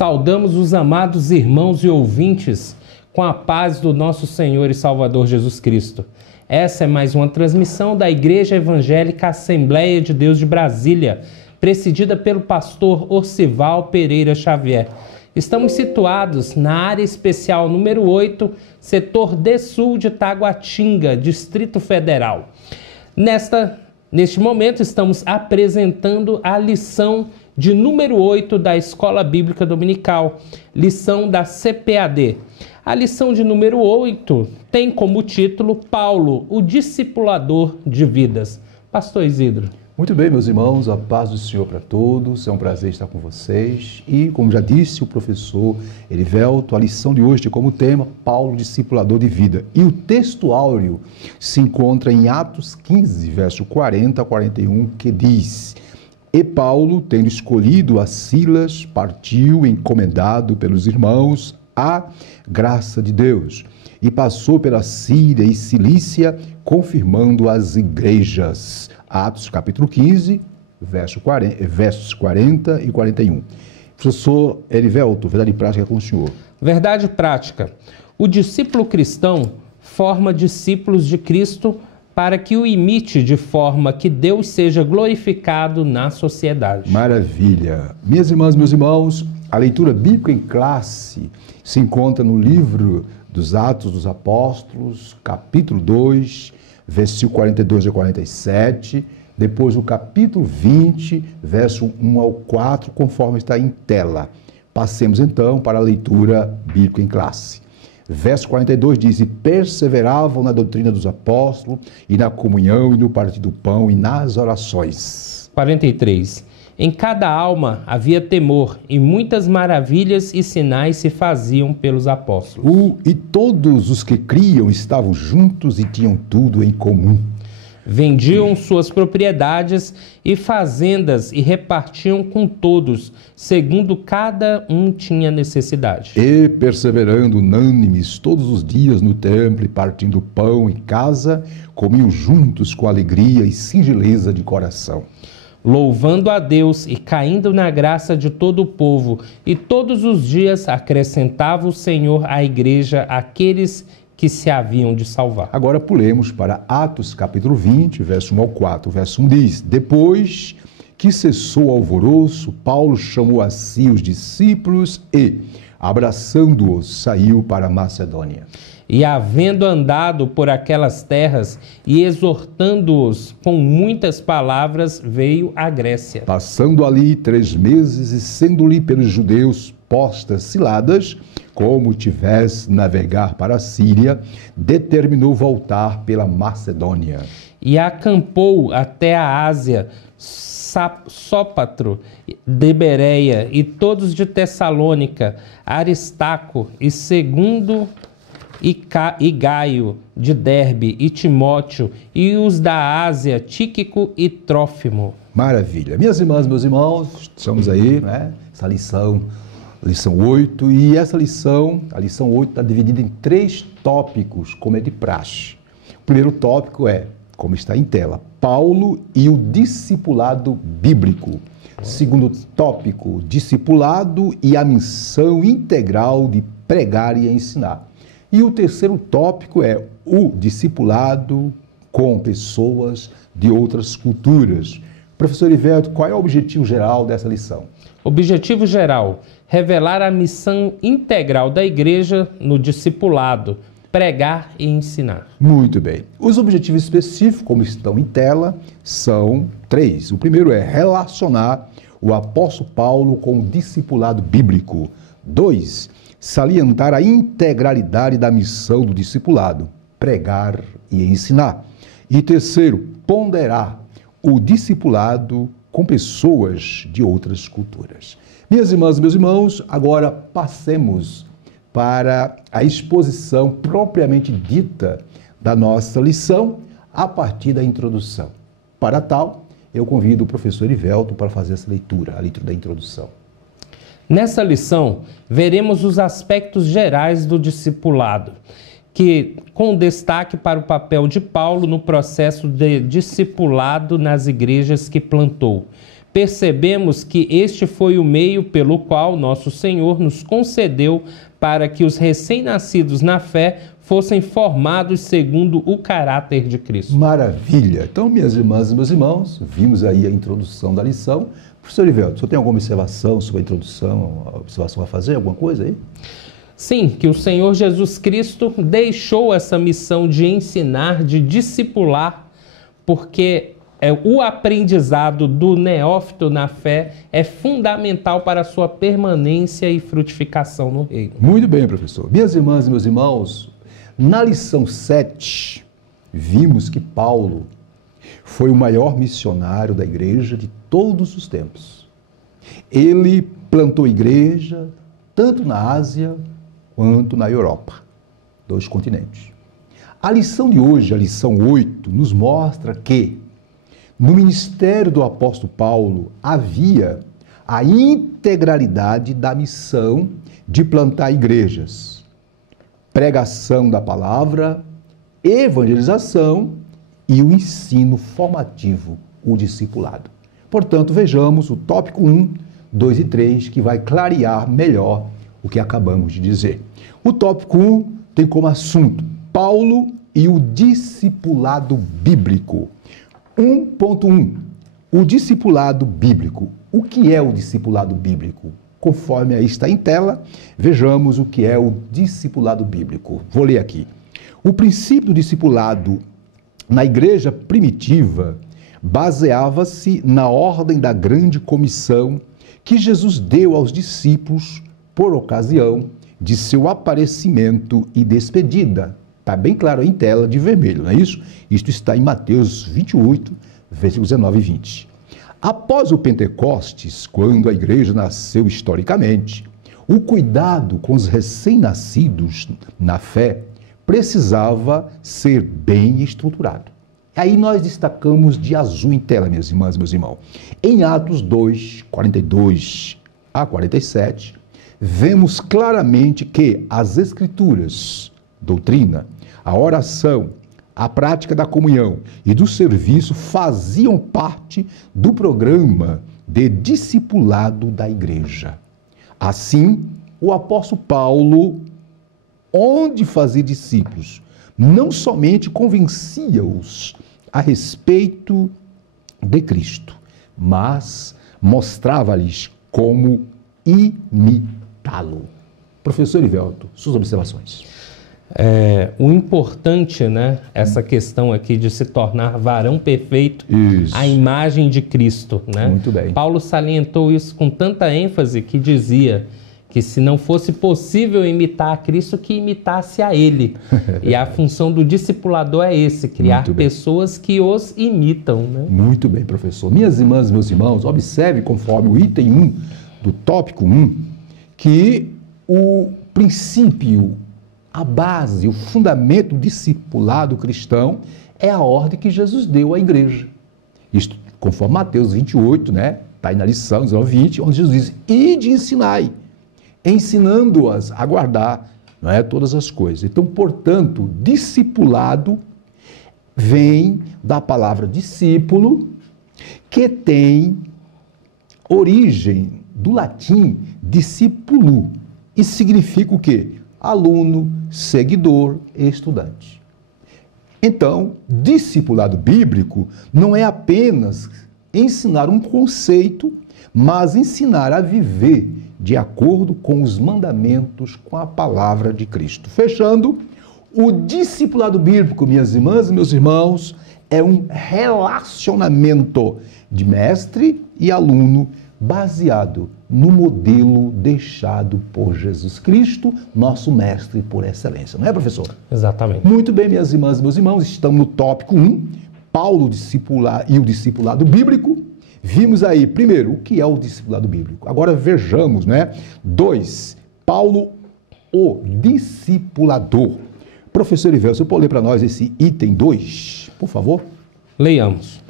Saudamos os amados irmãos e ouvintes com a paz do nosso Senhor e Salvador Jesus Cristo. Essa é mais uma transmissão da Igreja Evangélica Assembleia de Deus de Brasília, presidida pelo pastor Orcival Pereira Xavier. Estamos situados na área especial número 8, setor D-Sul de Taguatinga, Distrito Federal. Neste momento estamos apresentando a lição de número 8 da Escola Bíblica Dominical, lição da CPAD. A lição de número 8 tem como título Paulo, o discipulador de vidas. Pastor Isidro. Muito bem, meus irmãos, a paz do Senhor para todos, é um prazer estar com vocês. E, como já disse o professor Erivelto, a lição de hoje tem como tema Paulo, discipulador de vida. E o texto áureo se encontra em Atos 15, verso 40 a 41, que diz: E Paulo, tendo escolhido a Silas, partiu encomendado pelos irmãos à graça de Deus, e passou pela Síria e Cilícia, confirmando as igrejas. Atos capítulo 15, versos 40 e 41. Professor Erivelto, verdade prática com o senhor. Verdade prática. O discípulo cristão forma discípulos de Cristo para que o imite de forma que Deus seja glorificado na sociedade. Maravilha. Minhas irmãs, meus irmãos, a leitura bíblica em classe se encontra no livro dos Atos dos Apóstolos, capítulo 2, versículo 42 a 47, depois o capítulo 20, verso 1 ao 4, conforme está em tela. Passemos então para a leitura bíblica em classe. Verso 42 diz: E perseveravam na doutrina dos apóstolos, e na comunhão, e no partir do pão, e nas orações. 43. Em cada alma havia temor, e muitas maravilhas e sinais se faziam pelos apóstolos. E todos os que criam estavam juntos e tinham tudo em comum. Vendiam suas propriedades e fazendas e repartiam com todos, segundo cada um tinha necessidade. E perseverando unânimes todos os dias no templo, e partindo pão em casa, comiam juntos com alegria e singeleza de coração, louvando a Deus e caindo na graça de todo o povo, e todos os dias acrescentava o Senhor à igreja aqueles que se haviam de salvar. Agora pulemos para Atos capítulo 20, verso 1 ao 4. O verso 1 diz: Depois que cessou o alvoroço, Paulo chamou a si os discípulos e, abraçando-os, saiu para a Macedônia. E havendo andado por aquelas terras e exortando-os com muitas palavras, veio à Grécia. Passando ali 3 meses e sendo-lhe pelos judeus postas ciladas, como tivesse navegar para a Síria, determinou voltar pela Macedônia. E acampou até a Ásia, Sópatro de Bereia e todos de Tessalônica, Aristarco e Segundo e Gaio de Derbe e Timóteo, e os da Ásia, Tíquico e Trófimo. Maravilha. Minhas irmãs, meus irmãos, estamos aí, né? Essa lição 8, e essa lição, a lição 8 está dividida em 3 tópicos, como é de praxe. O primeiro tópico é, como está em tela, Paulo e o discipulado bíblico. Segundo tópico, discipulado e a missão integral de pregar e ensinar. E o terceiro tópico é o discipulado com pessoas de outras culturas. Professor Ivelto, qual é o objetivo geral dessa lição? Objetivo geral: revelar a missão integral da igreja no discipulado, pregar e ensinar. Muito bem. Os objetivos específicos, como estão em tela, são 3. O primeiro é relacionar o apóstolo Paulo com o discipulado bíblico. 2. Salientar a integralidade da missão do discipulado, pregar e ensinar. E terceiro, ponderar o discipulado com pessoas de outras culturas. Minhas irmãs e meus irmãos, agora passemos para a exposição propriamente dita da nossa lição a partir da introdução. Para tal, eu convido o professor Erivelto para fazer essa leitura, a leitura da introdução. Nessa lição, veremos os aspectos gerais do discipulado, que com destaque para o papel de Paulo no processo de discipulado nas igrejas que plantou. percebemos que este foi o meio pelo qual nosso Senhor nos concedeu para que os recém-nascidos na fé fossem formados segundo o caráter de Cristo. Maravilha! Então, minhas irmãs e meus irmãos, vimos aí a introdução da lição. Professor Ivelto, o senhor tem alguma observação sobre a introdução, observação a fazer, alguma coisa aí? Sim, que o Senhor Jesus Cristo deixou essa missão de ensinar, de discipular, porque o aprendizado do neófito na fé é fundamental para a sua permanência e frutificação no reino. Muito bem, professor. Minhas irmãs e meus irmãos, na lição 7, vimos que Paulo foi o maior missionário da igreja de todos os tempos. Ele plantou igreja tanto na Ásia quanto na Europa, 2 continentes. A lição de hoje, a lição 8, nos mostra que no ministério do apóstolo Paulo havia a integralidade da missão de plantar igrejas, pregação da palavra, evangelização e o ensino formativo, o discipulado. Portanto, vejamos o tópico 1, 2 e 3, que vai clarear melhor o que acabamos de dizer. O tópico 1 tem como assunto Paulo e o discipulado bíblico. 1.1. O discipulado bíblico. O que é o discipulado bíblico? Conforme aí está em tela, vejamos o que é o discipulado bíblico. Vou ler aqui. O princípio do discipulado na igreja primitiva baseava-se na ordem da grande comissão que Jesus deu aos discípulos por ocasião de seu aparecimento e despedida. Está bem claro aí em tela de vermelho, não é isso? Isto está em Mateus 28, versículos 19 e 20. Após o Pentecostes, quando a igreja nasceu historicamente, o cuidado com os recém-nascidos na fé precisava ser bem estruturado. Aí nós destacamos de azul em tela, minhas irmãs e meus irmãos. Em Atos 2, 42 a 47, vemos claramente que as Escrituras, doutrina, a oração, a prática da comunhão e do serviço faziam parte do programa de discipulado da igreja. Assim, o apóstolo Paulo, onde fazia discípulos, não somente convencia-os a respeito de Cristo, mas mostrava-lhes como imitá-lo. Professor Ivelto, suas observações. O importante, né, essa questão aqui de se tornar varão perfeito, Isso. a imagem de Cristo, né? Muito bem. Paulo salientou isso com tanta ênfase que dizia que se não fosse possível imitar a Cristo, que imitasse a Ele. E a função do discipulador é esse, criar pessoas que os imitam, né? Muito bem, professor. Minhas irmãs e meus irmãos, observe conforme o item 1 do tópico 1, que o princípio, a base, o fundamento do discipulado cristão é a ordem que Jesus deu à igreja. Isto conforme Mateus 28, né? Está aí na lição 19:20, onde Jesus diz, ide ensinai, ensinando-as a guardar, não é, todas as coisas. Então, portanto, discipulado vem da palavra discípulo, que tem origem do latim discípulo, e significa o quê? Aluno, seguidor, estudante. Então, discipulado bíblico não é apenas ensinar um conceito, mas ensinar a viver de acordo com os mandamentos, com a palavra de Cristo. Fechando, o discipulado bíblico, minhas irmãs e meus irmãos, é um relacionamento de mestre e aluno baseado no modelo deixado por Jesus Cristo, nosso mestre por excelência. Não é, professor? Exatamente. Muito bem, minhas irmãs e meus irmãos, estamos no tópico 1, Paulo e o discipulado bíblico. Vimos aí, primeiro, o que é o discipulado bíblico. Agora vejamos, né? 2, Paulo, o discipulador. Professor Ivelto, você pode ler para nós esse item 2, por favor? Leiamos.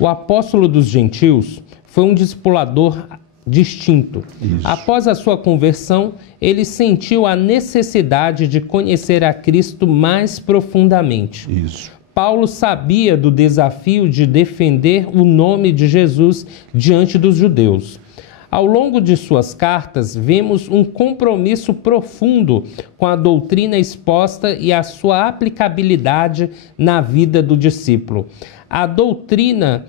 O apóstolo dos gentios foi um discipulador distinto. Isso. Após a sua conversão, ele sentiu a necessidade de conhecer a Cristo mais profundamente. Isso. Paulo sabia do desafio de defender o nome de Jesus diante dos judeus. Ao longo de suas cartas, vemos um compromisso profundo com a doutrina exposta e a sua aplicabilidade na vida do discípulo. A doutrina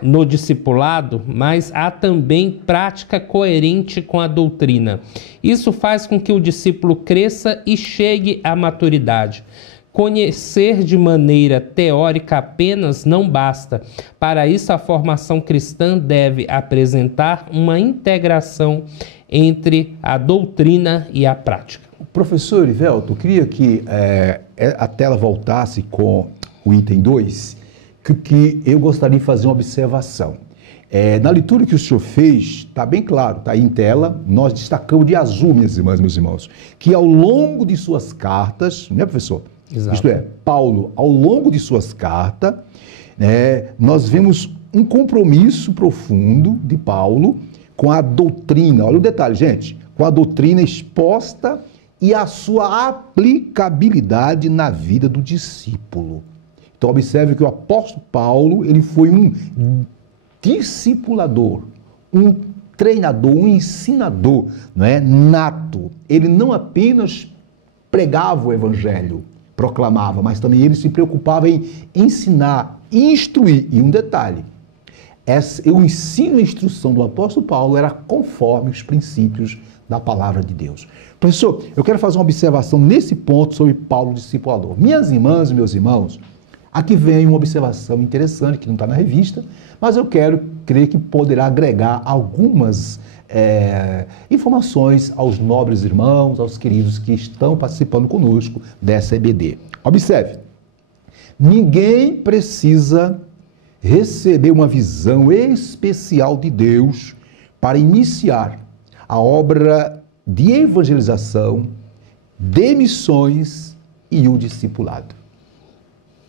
no discipulado, mas há também prática coerente com a doutrina. Isso faz com que o discípulo cresça e chegue à maturidade. Conhecer de maneira teórica apenas não basta. Para isso, a formação cristã deve apresentar uma integração entre a doutrina e a prática. Professor Ivelto, eu queria que a tela voltasse com o item 2, que eu gostaria de fazer uma observação. Na leitura que o senhor fez, está bem claro, está aí em tela, nós destacamos de azul, minhas irmãs e meus irmãos, que ao longo de suas cartas, né, professor? Exato. Isto é, Paulo, ao longo de suas cartas, nós vemos um compromisso profundo de Paulo com a doutrina. Olha o detalhe, gente, com a doutrina exposta e a sua aplicabilidade na vida do discípulo. Então, observe que o apóstolo Paulo, ele foi um discipulador, um treinador, um ensinador, nato. Ele não apenas pregava o evangelho, proclamava, mas também ele se preocupava em ensinar, instruir. E um detalhe, o ensino e a instrução do apóstolo Paulo era conforme os princípios da palavra de Deus. Professor, eu quero fazer uma observação nesse ponto sobre Paulo discipulador. Minhas irmãs e meus irmãos, aqui vem uma observação interessante que não está na revista, mas eu creio que poderá agregar algumas informações aos nobres irmãos, aos queridos que estão participando conosco dessa EBD. Observe, ninguém precisa receber uma visão especial de Deus para iniciar a obra de evangelização, de missões e o discipulado.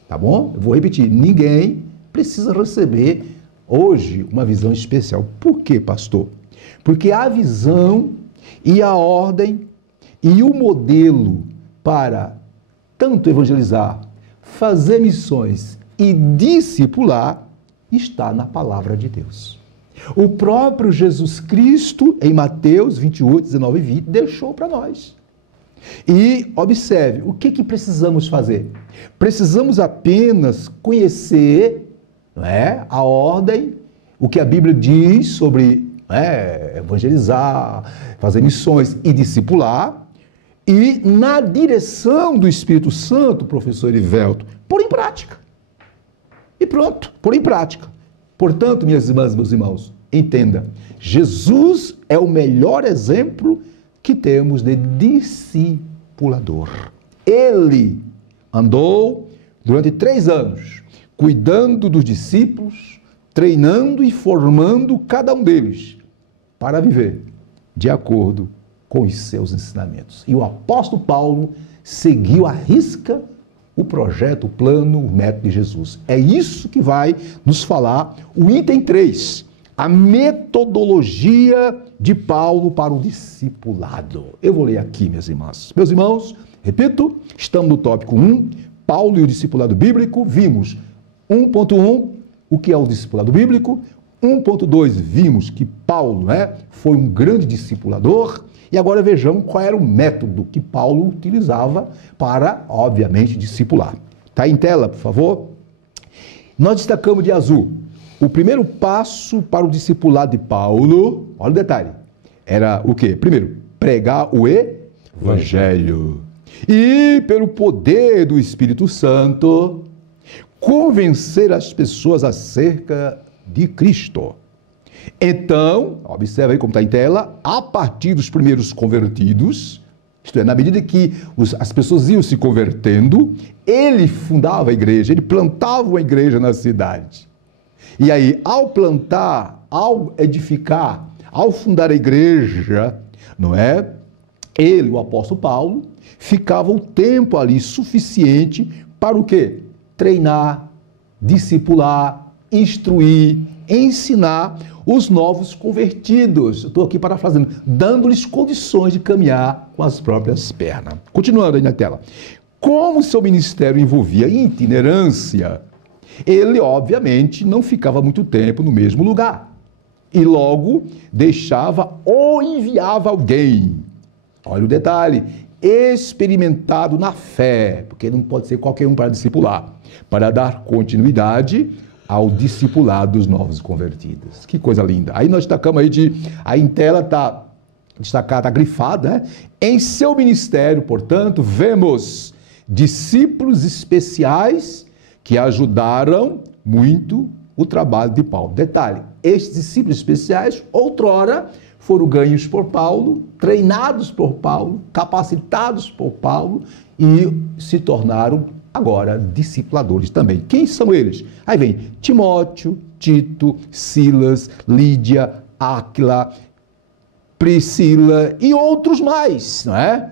Tá bom? Eu vou repetir, ninguém precisa receber hoje uma visão especial. Por quê, pastor? Porque a visão e a ordem e o modelo para tanto evangelizar, fazer missões e discipular está na palavra de Deus. O próprio Jesus Cristo, em Mateus 28, 19 e 20, deixou para nós. E observe, o que precisamos fazer? Precisamos apenas conhecer a ordem, o que a Bíblia diz sobre evangelizar, fazer missões e discipular, e na direção do Espírito Santo, professor Ivelto, pôr em prática. E pronto, pôr em prática. Portanto, minhas irmãs e meus irmãos, entenda, Jesus é o melhor exemplo que temos de discipulador. Ele andou durante 3 anos, cuidando dos discípulos, treinando e formando cada um deles para viver de acordo com os seus ensinamentos. E o apóstolo Paulo seguiu à risca o projeto, o plano, o método de Jesus. É isso que vai nos falar o item 3, a metodologia de Paulo para o discipulado. Eu vou ler aqui, minhas irmãs. Meus irmãos, repito, estamos no tópico 1, Paulo e o discipulado bíblico. Vimos 1.1, o que é o discipulado bíblico. 1.2, vimos que Paulo foi um grande discipulador. E agora vejamos qual era o método que Paulo utilizava para, obviamente, discipular. Está em tela, por favor? Nós destacamos de azul. O primeiro passo para o discipulado de Paulo, olha o detalhe, era o quê? Primeiro, pregar o evangelho. E, pelo poder do Espírito Santo, convencer as pessoas acerca de Cristo. Então, observe aí como está em tela, a partir dos primeiros convertidos, isto é, na medida que as pessoas iam se convertendo, ele fundava a igreja, ele plantava uma igreja na cidade. E aí, ao plantar, ao edificar, ao fundar a igreja, ele, o apóstolo Paulo, ficava o tempo ali suficiente para o quê? Treinar, discipular, instruir, ensinar os novos convertidos. Eu estou aqui parafraseando, dando-lhes condições de caminhar com as próprias pernas. Continuando aí na tela. Como seu ministério envolvia itinerância, ele, obviamente, não ficava muito tempo no mesmo lugar. E logo deixava ou enviava alguém. Olha o detalhe, experimentado na fé, porque não pode ser qualquer um para discipular, para dar continuidade ao discipulado dos novos convertidos. Que coisa linda. Aí nós destacamos aí aí em tela está destacada, está grifada, né? Em seu ministério, portanto, vemos discípulos especiais que ajudaram muito o trabalho de Paulo. Detalhe, estes discípulos especiais, outrora, foram ganhos por Paulo, treinados por Paulo, capacitados por Paulo e se tornaram agora discipuladores também. Quem são eles? Aí vem Timóteo, Tito, Silas, Lídia, Áquila, Priscila e outros mais, não é?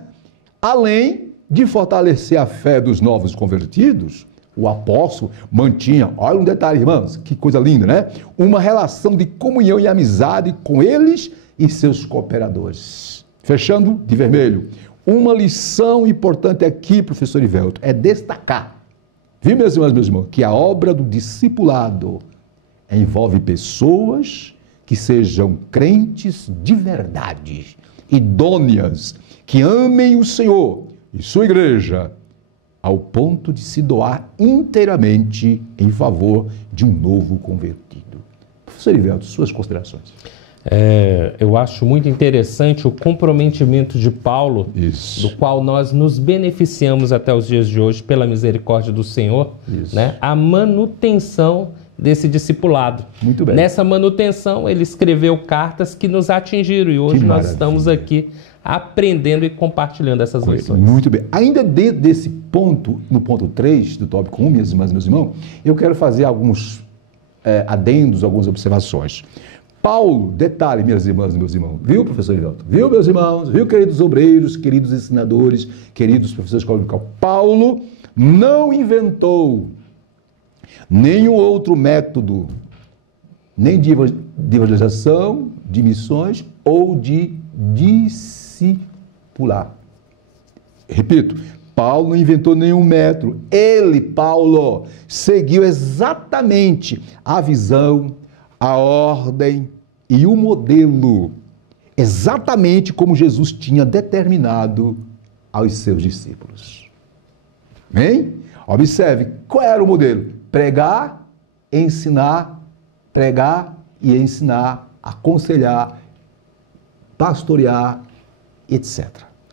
Além de fortalecer a fé dos novos convertidos, o apóstolo mantinha, olha um detalhe, irmãos, que coisa linda, né? Uma relação de comunhão e amizade com eles e seus cooperadores. Fechando de vermelho, uma lição importante aqui, professor Ivelto, é destacar, viu, meus irmãos, meus irmãos, que a obra do discipulado envolve pessoas que sejam crentes de verdade, idôneas, que amem o Senhor e sua igreja, ao ponto de se doar inteiramente em favor de um novo convertido. Professor Ivelto, suas considerações. Eu acho muito interessante o comprometimento de Paulo, do qual nós nos beneficiamos até os dias de hoje, pela misericórdia do Senhor, né? A manutenção desse discipulado. Muito bem. Nessa manutenção, ele escreveu cartas que nos atingiram e hoje nós estamos aqui aprendendo e compartilhando essas lições. Muito bem. Ainda dentro desse ponto, no ponto 3 do tópico 1, minhas irmãs e meus irmãos, eu quero fazer alguns adendos, algumas observações. Paulo, detalhe, minhas irmãs e meus irmãos, viu, professor Ivelto? Viu, meus irmãos? Viu, queridos obreiros, queridos ensinadores, queridos professores de escola dominical? Paulo não inventou nenhum outro método, nem de evangelização, de missões ou de discipular. Repito, Paulo não inventou nenhum método. Ele, Paulo, seguiu exatamente a visão, a ordem e o modelo, exatamente como Jesus tinha determinado aos seus discípulos. Bem? Observe, qual era o modelo? Pregar e ensinar, aconselhar, pastorear, etc.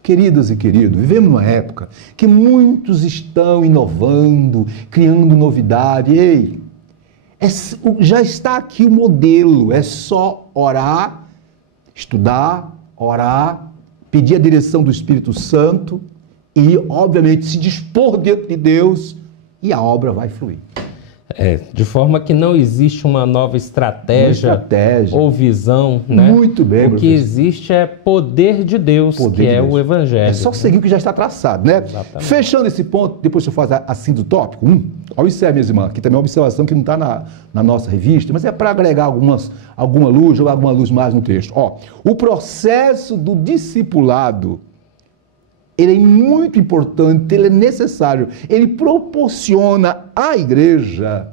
Queridas e queridos, vivemos numa época que muitos estão inovando, criando novidade. Ei, já está aqui o modelo, é só orar, estudar, orar, pedir a direção do Espírito Santo e, obviamente, se dispor diante de Deus e a obra vai fluir. De forma que não existe uma nova estratégia ou visão, né? Muito bem, o que existe é poder de Deus, que é o Evangelho. É só seguir o que já está traçado, né? Exatamente. Fechando esse ponto, depois eu faço assim do tópico 1, observe, minhas irmãs, aqui também é uma observação que não está na nossa revista, mas é para agregar alguma luz ou alguma luz mais no texto. O processo do discipulado, ele é muito importante, ele é necessário, ele proporciona à igreja,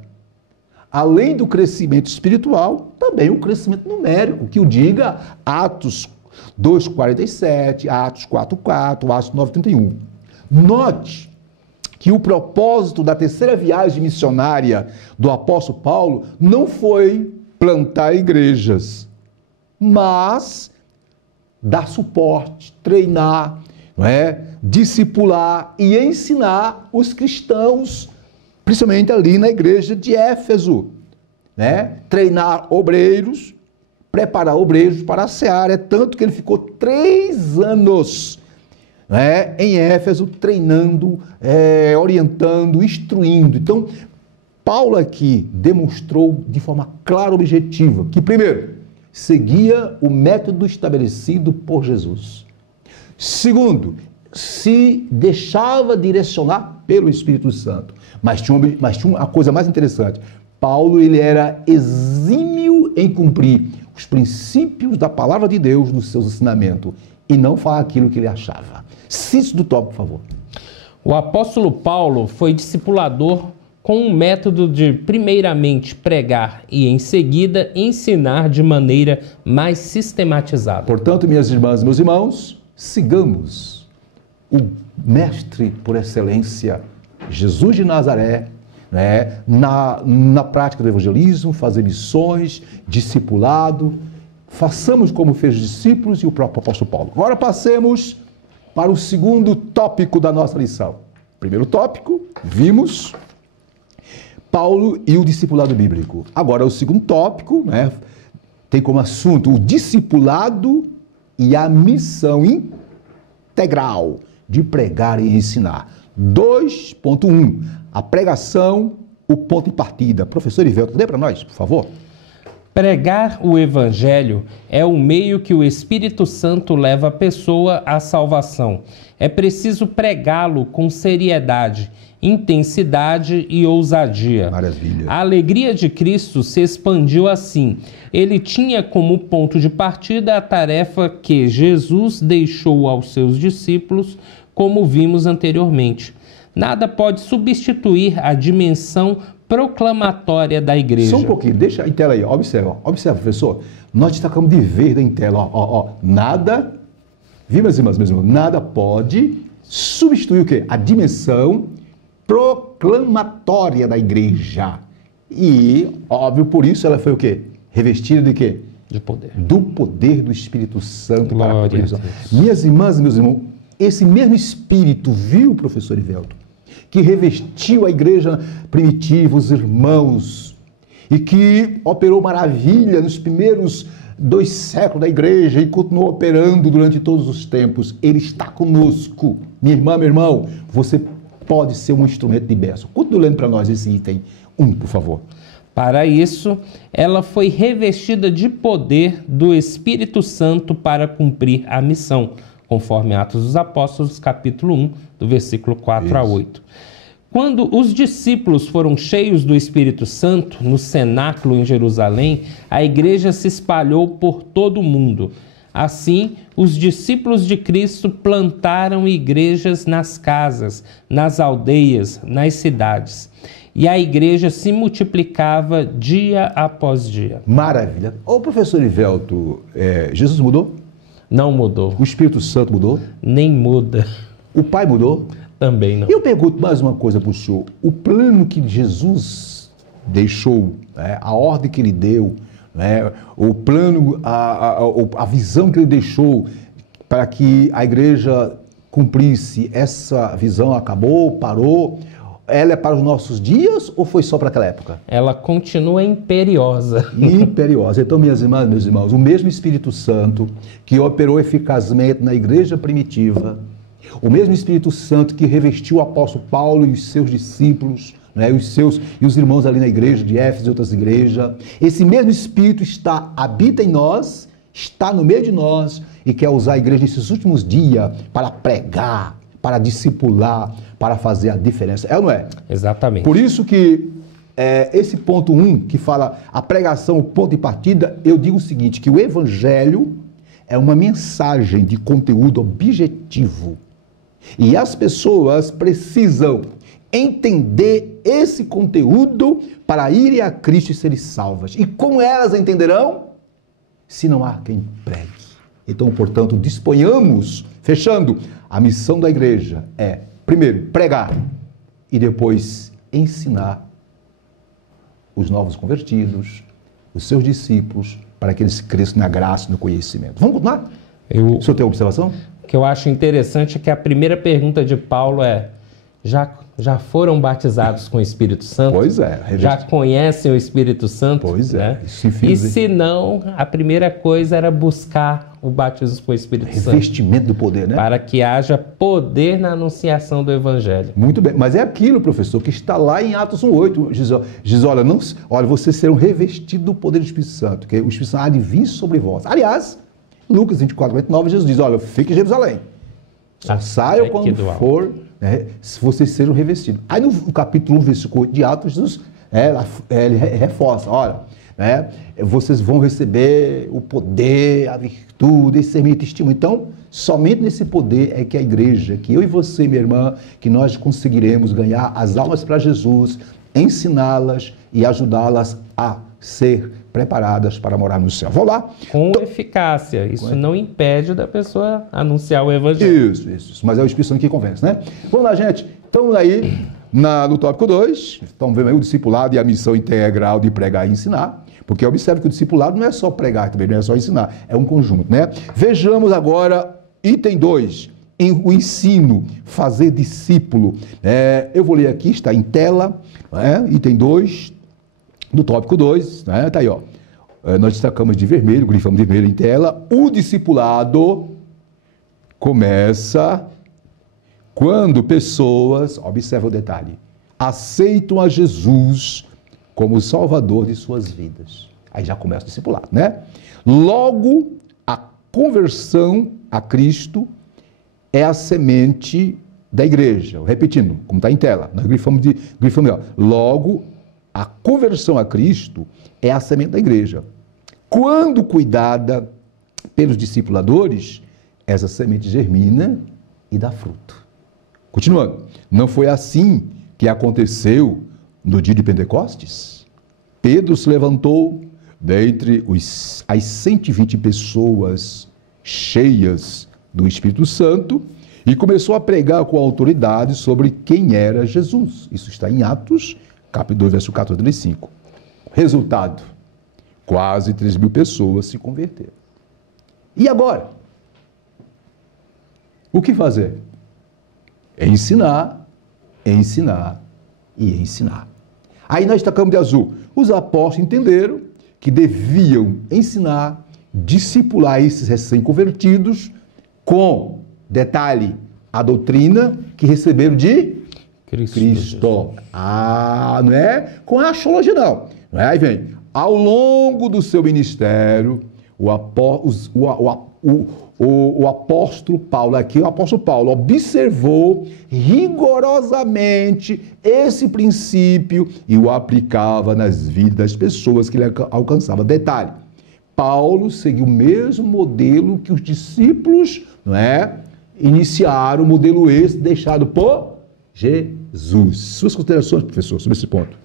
além do crescimento espiritual, também o crescimento numérico, que o diga Atos 2,47, Atos 4,4, Atos 9,31. Note que o propósito da terceira viagem missionária do apóstolo Paulo não foi plantar igrejas, mas dar suporte, treinar, discipular e ensinar os cristãos, principalmente ali na igreja de Éfeso, treinar obreiros, preparar obreiros para a seara. É tanto que ele ficou 3 anos em Éfeso treinando, orientando, instruindo. Então, Paulo aqui demonstrou de forma clara e objetiva que, primeiro, seguia o método estabelecido por Jesus. Segundo, se deixava direcionar pelo Espírito Santo. Mas tinha uma coisa mais interessante. Paulo, ele era exímio em cumprir os princípios da palavra de Deus nos seus ensinamentos e não falar aquilo que ele achava. Cite do tópico, por favor. O apóstolo Paulo foi discipulador com um método de, primeiramente, pregar e, em seguida, ensinar de maneira mais sistematizada. Portanto, minhas irmãs e meus irmãos, sigamos o mestre por excelência, Jesus de Nazaré, né, na prática do evangelismo, fazer missões, discipulado. Façamos como fez os discípulos e o próprio apóstolo Paulo. Agora passemos para o segundo tópico da nossa lição. Primeiro tópico, vimos Paulo e o discipulado bíblico. Agora, o segundo tópico, né, tem como assunto o discipulado e a missão integral de pregar e ensinar. 2.1, a pregação, o ponto de partida. Professor Ivelto, lê para nós, por favor. Pregar o Evangelho é o meio que o Espírito Santo leva a pessoa à salvação. É preciso pregá-lo com seriedade, intensidade e ousadia. Maravilha. A alegria de Cristo se expandiu assim. Ele tinha como ponto de partida a tarefa que Jesus deixou aos seus discípulos, como vimos anteriormente. Nada pode substituir a dimensão proclamatória da igreja. Só um pouquinho, deixa em tela aí, observa, professor. Nós destacamos de verde em tela, nada, viu, meus irmãos, nada pode substituir o quê? A dimensão proclamatória da igreja. E, óbvio, por isso ela foi o quê? Revestida de quê? De poder. Do poder do Espírito Santo. Glória para a a Deus. Minhas irmãs e meus irmãos, esse mesmo Espírito, viu, professor Ivelto, que revestiu a igreja primitiva, os irmãos, e que operou maravilha nos primeiros 2 séculos da igreja e continuou operando durante todos os tempos. Ele está conosco. Minha irmã, meu irmão, você pode ser um instrumento de bênção. Continue lendo para nós esse item 1, por favor. Para isso, ela foi revestida de poder do Espírito Santo para cumprir a missão, conforme Atos dos Apóstolos, capítulo 1, do versículo 4 a 8. Quando os discípulos foram cheios do Espírito Santo, no cenáculo em Jerusalém, a igreja se espalhou por todo o mundo. Assim, os discípulos de Cristo plantaram igrejas nas casas, nas aldeias, nas cidades. E a igreja se multiplicava dia após dia. Maravilha. Ô, professor Ivelto, Jesus mudou? Não mudou. O Espírito Santo mudou? Nem muda. O Pai mudou? Também não. E eu pergunto mais uma coisa para o senhor. O plano que Jesus deixou, né, a ordem que ele deu, né, o plano, a visão que ele deixou para que a igreja cumprisse, essa visão acabou, parou? Ela é para os nossos dias ou foi só para aquela época? Ela continua imperiosa. Imperiosa. Então, minhas irmãs, meus irmãos, o mesmo Espírito Santo que operou eficazmente na igreja primitiva, o mesmo Espírito Santo que revestiu o apóstolo Paulo e os seus discípulos, né, e os irmãos ali na igreja de Éfeso e outras igrejas, esse mesmo Espírito habita em nós, está no meio de nós e quer usar a igreja nesses últimos dias para pregar, para discipular, para fazer a diferença. É ou não é? Exatamente. Por isso que esse ponto 1, que fala a pregação, o ponto de partida, eu digo o seguinte, que o Evangelho é uma mensagem de conteúdo objetivo. E as pessoas precisam entender esse conteúdo para irem a Cristo e serem salvas. E como elas entenderão? Se não há quem pregue. Então, portanto, disponhamos, fechando, a missão da igreja é, primeiro, pregar e depois ensinar os novos convertidos, os seus discípulos, para que eles cresçam na graça e no conhecimento. Vamos continuar? O senhor tem observação? O que eu acho interessante é que a primeira pergunta de Paulo é: já foram batizados com o Espírito Santo? Pois é. Já conhecem o Espírito Santo? Pois é. Né? E se não, a primeira coisa era buscar o batismo com o Espírito Santo. Revestimento do poder, né? Para que haja poder na anunciação do Evangelho. Muito bem. Mas é aquilo, professor, que está lá em Atos 1:8. Diz, olha, vocês serão revestidos do poder do Espírito Santo, que o Espírito Santo há de vir sobre vós. Aliás, Lucas 24:29, Jesus diz, olha, fique em Jerusalém. Só saiam quando for, né, se vocês sejam revestidos. Aí no capítulo 1, versículo 8 de Atos, Jesus ele reforça, olha, né, vocês vão receber o poder, a virtude, esse ser meu testemunho. Então, Somente nesse poder é que a igreja, que eu e você, minha irmã, que nós conseguiremos ganhar as almas para Jesus, ensiná-las e ajudá-las a ser preparadas para morar no céu. Vamos lá? Com eficácia. Isso não impede da pessoa anunciar o evangelho. Isso. Mas é o Espírito Santo que convence, né? Vamos lá, gente. Estamos aí no tópico 2. Estamos vendo aí o discipulado e a missão integral de pregar e ensinar. Porque observe que o discipulado não é só pregar, também não é só ensinar. É um conjunto, né? Vejamos agora item 2. O ensino, fazer discípulo. Eu vou ler aqui, está em tela. Item 2. No tópico 2, né? Tá aí, ó. Nós destacamos de vermelho, grifamos de vermelho em tela. O discipulado começa quando pessoas, observa o detalhe, aceitam a Jesus como Salvador de suas vidas. Aí já começa o discipulado, né? Logo, a conversão a Cristo é a semente da igreja. Repetindo, como está em tela, nós grifamos, ó. Logo, a conversão a Cristo é a semente da igreja. Quando cuidada pelos discipuladores, essa semente germina e dá fruto. Continuando, não foi assim que aconteceu no dia de Pentecostes? Pedro se levantou dentre as 120 pessoas cheias do Espírito Santo e começou a pregar com autoridade sobre quem era Jesus. Isso está em Atos, capítulo 2, verso 14 a 35. Resultado, quase 3.000 pessoas se converteram. E agora? O que fazer? Ensinar, ensinar e ensinar. Aí nós destacamos de azul. Os apóstolos entenderam que deviam ensinar, discipular esses recém-convertidos com, detalhe, a doutrina que receberam de Cristo. Não é com a axiologia, não. Aí vem, ao longo do seu ministério, o apóstolo Paulo observou rigorosamente esse princípio e o aplicava nas vidas das pessoas que ele alcançava. Detalhe, Paulo seguiu o mesmo modelo que os discípulos, iniciaram, o modelo esse deixado por Jesus. Suas considerações, professor, sobre esse ponto?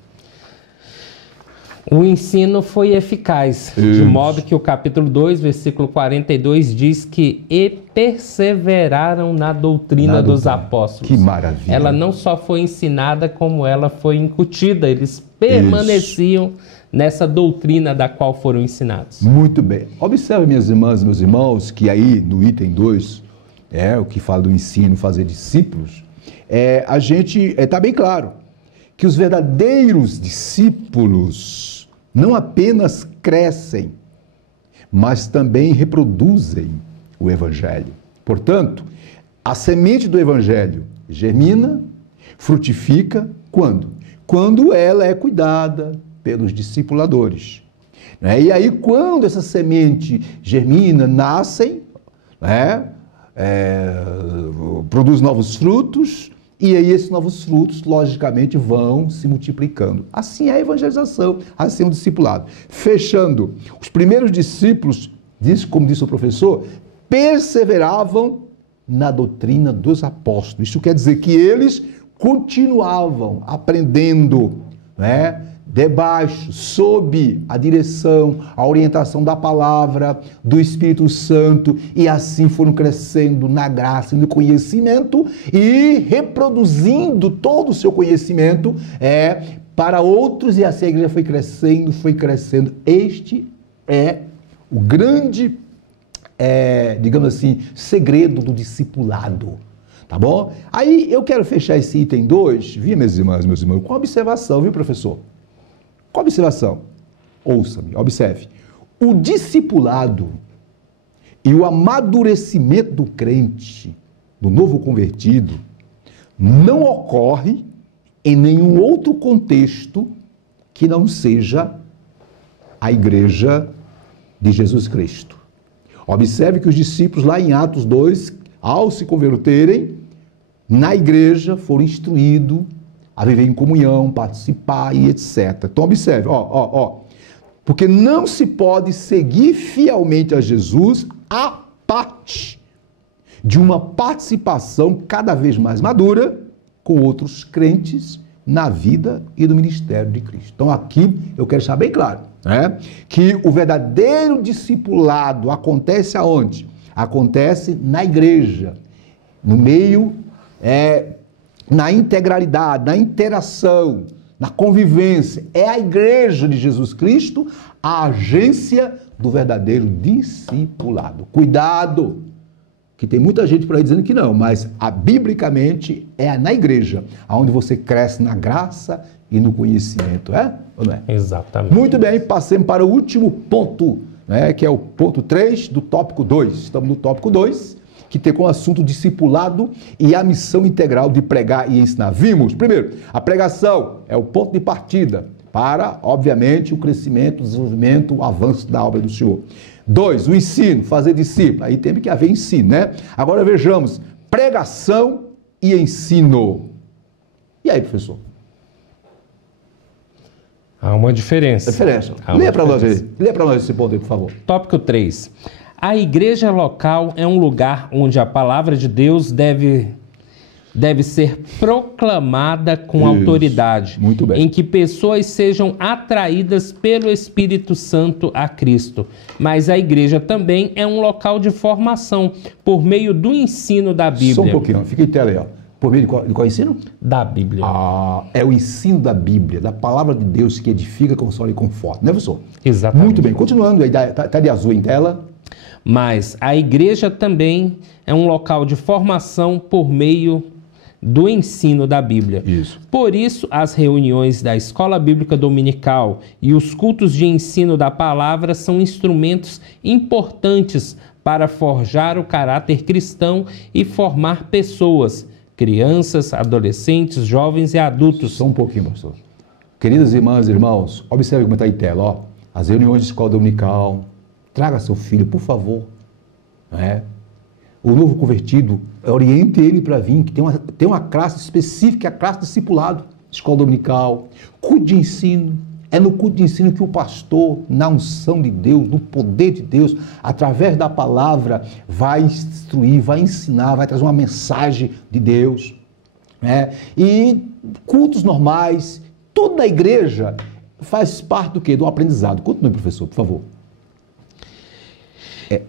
O ensino foi eficaz, de modo que o capítulo 2, versículo 42 diz que e perseveraram na doutrina dos apóstolos. Que maravilha! Ela não só foi ensinada, como ela foi incutida. Eles permaneciam nessa doutrina da qual foram ensinados. Muito bem. Observe, minhas irmãs e meus irmãos, que aí no item 2, o que fala do ensino, fazer discípulos, a gente está bem claro que os verdadeiros discípulos não apenas crescem, mas também reproduzem o Evangelho. Portanto, a semente do Evangelho germina, frutifica, quando? Quando ela é cuidada pelos discipuladores. E aí, quando essa semente germina, nascem, produz novos frutos, e aí esses novos frutos, logicamente, vão se multiplicando. Assim é a evangelização, assim é o discipulado. Fechando, os primeiros discípulos, como disse o professor, perseveravam na doutrina dos apóstolos. Isso quer dizer que eles continuavam aprendendo, debaixo, sob a direção, a orientação da palavra, do Espírito Santo, e assim foram crescendo na graça e no conhecimento e reproduzindo todo o seu conhecimento para outros, e assim a igreja foi crescendo. Este é o grande, digamos assim, segredo do discipulado. Tá bom? Aí eu quero fechar esse item 2, viu, minhas irmãs, meus irmãos, com observação, viu, professor? Com observação. Ouça-me, observe. O discipulado e o amadurecimento do crente, do novo convertido, não ocorre em nenhum outro contexto que não seja a igreja de Jesus Cristo. Observe que os discípulos lá em Atos 2, ao se converterem, na igreja foram instruídos a viver em comunhão, participar e etc. Então observe, porque não se pode seguir fielmente a Jesus à parte de uma participação cada vez mais madura com outros crentes na vida e no ministério de Cristo. Então aqui eu quero deixar bem claro, né, que o verdadeiro discipulado acontece aonde? Acontece na igreja, no meio, na integralidade, na interação, na convivência. É a igreja de Jesus Cristo a agência do verdadeiro discipulado. Cuidado, que tem muita gente por aí dizendo que não, mas biblicamente é na igreja, onde você cresce na graça e no conhecimento, é ou não é? Exatamente. Muito bem, passemos para o último ponto, né, que é o ponto 3 do tópico 2. Estamos no tópico 2, que tem como assunto discipulado e a missão integral de pregar e ensinar. Vimos, primeiro, a pregação é o ponto de partida para, obviamente, o crescimento, o desenvolvimento, o avanço da obra do Senhor. 2, o ensino, fazer discípulo. Aí tem que haver ensino, né? Agora vejamos, pregação e ensino. E aí, professor? Há uma diferença. Lê para nós aí. Lê para nós esse ponto aí, por favor. Tópico 3. A igreja local é um lugar onde a palavra de Deus deve ser proclamada com autoridade. Muito bem. Em que pessoas sejam atraídas pelo Espírito Santo a Cristo. Mas a igreja também é um local de formação por meio do ensino da Bíblia. Só um pouquinho, fica em tela aí, ó. Por meio de qual ensino? Da Bíblia. É o ensino da Bíblia, da palavra de Deus que edifica, consola e conforta, né, professor? Exatamente. Muito bem, continuando, aí tá de azul em tela. Mas a igreja também é um local de formação por meio do ensino da Bíblia. Isso. Por isso, as reuniões da Escola Bíblica Dominical e os cultos de ensino da palavra são instrumentos importantes para forjar o caráter cristão e formar pessoas, crianças, adolescentes, jovens e adultos. Só um pouquinho, pastor. Queridas irmãs e irmãos, observe como está em tela, ó. As reuniões de escola dominical, traga seu filho, por favor. O novo convertido, oriente ele para vir, que tem uma classe específica, a classe discipulado, escola dominical, culto de ensino. É no culto de ensino que o pastor, na unção de Deus, no poder de Deus, através da palavra, vai instruir, vai ensinar, vai trazer uma mensagem de Deus. E cultos normais, toda a igreja faz parte do quê? Do aprendizado. Continue, professor, por favor.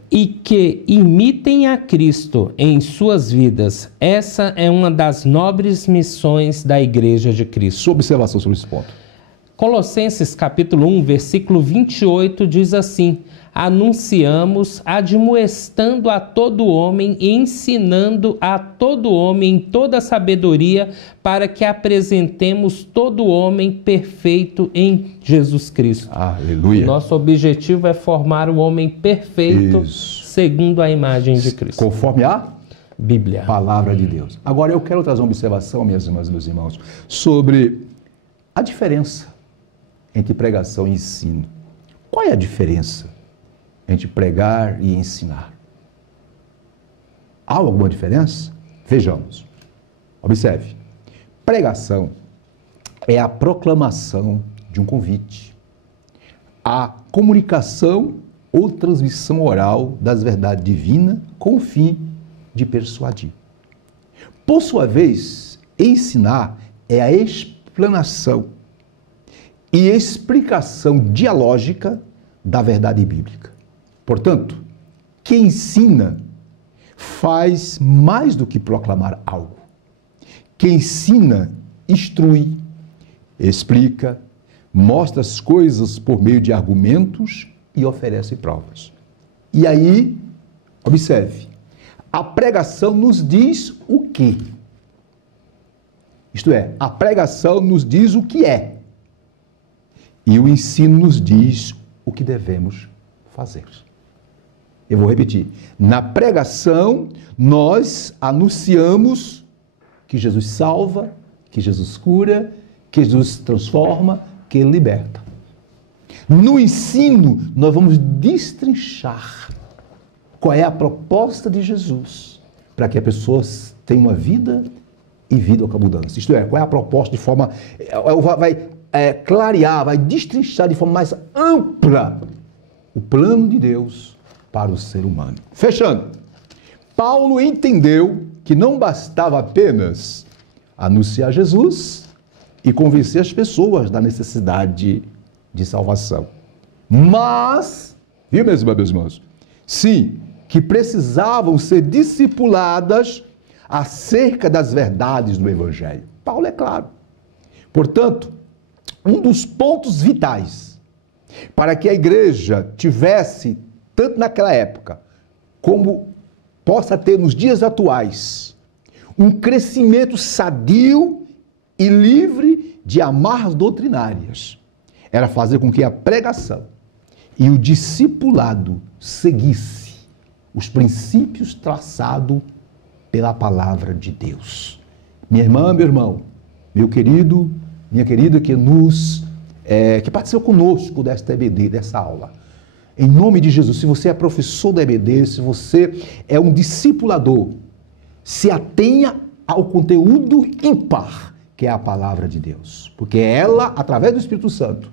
E que imitem a Cristo em suas vidas. Essa é uma das nobres missões da Igreja de Cristo. Sua observação sobre esse ponto. Colossenses capítulo 1, versículo 28 diz assim: anunciamos, admoestando a todo homem e ensinando a todo homem em toda sabedoria, para que apresentemos todo homem perfeito em Jesus Cristo. Aleluia. Nosso objetivo é formar o homem perfeito segundo a imagem de Cristo. Conforme a Bíblia. Palavra de Deus. Agora eu quero trazer uma observação, minhas irmãs e meus irmãos, sobre a diferença entre pregação e ensino. Qual é a diferença entre pregar e ensinar? Há alguma diferença? Vejamos. Observe. Pregação é a proclamação de um convite, a comunicação ou transmissão oral das verdades divinas com o fim de persuadir. Por sua vez, ensinar é a explanação e explicação dialógica da verdade bíblica. Portanto, quem ensina faz mais do que proclamar algo. Quem ensina, instrui, explica, mostra as coisas por meio de argumentos e oferece provas. E aí, observe, a pregação nos diz o quê? Isto é, a pregação nos diz o que é. E o ensino nos diz o que devemos fazer. Eu vou repetir. Na pregação, nós anunciamos que Jesus salva, que Jesus cura, que Jesus transforma, que Ele liberta. No ensino, nós vamos destrinchar qual é a proposta de Jesus para que a pessoa tenha uma vida e vida com abundância. Isto é, qual é a proposta de forma... vai clarear, vai destrinchar de forma mais ampla o plano de Deus para o ser humano. Fechando. Paulo entendeu que não bastava apenas anunciar Jesus e convencer as pessoas da necessidade de salvação. Mas, viu, meus irmãos? Sim, que precisavam ser discipuladas acerca das verdades do Evangelho. Paulo é claro. Portanto, um dos pontos vitais para que a igreja tivesse, tanto naquela época, como possa ter nos dias atuais, um crescimento sadio e livre de amarras doutrinárias, era fazer com que a pregação e o discipulado seguisse os princípios traçados pela palavra de Deus. Minha irmã, meu irmão, meu querido, minha querida que participou conosco desta EBD, dessa aula. Em nome de Jesus, se você é professor da EBD, se você é um discipulador, se atenha ao conteúdo ímpar, que é a palavra de Deus. Porque é ela, através do Espírito Santo,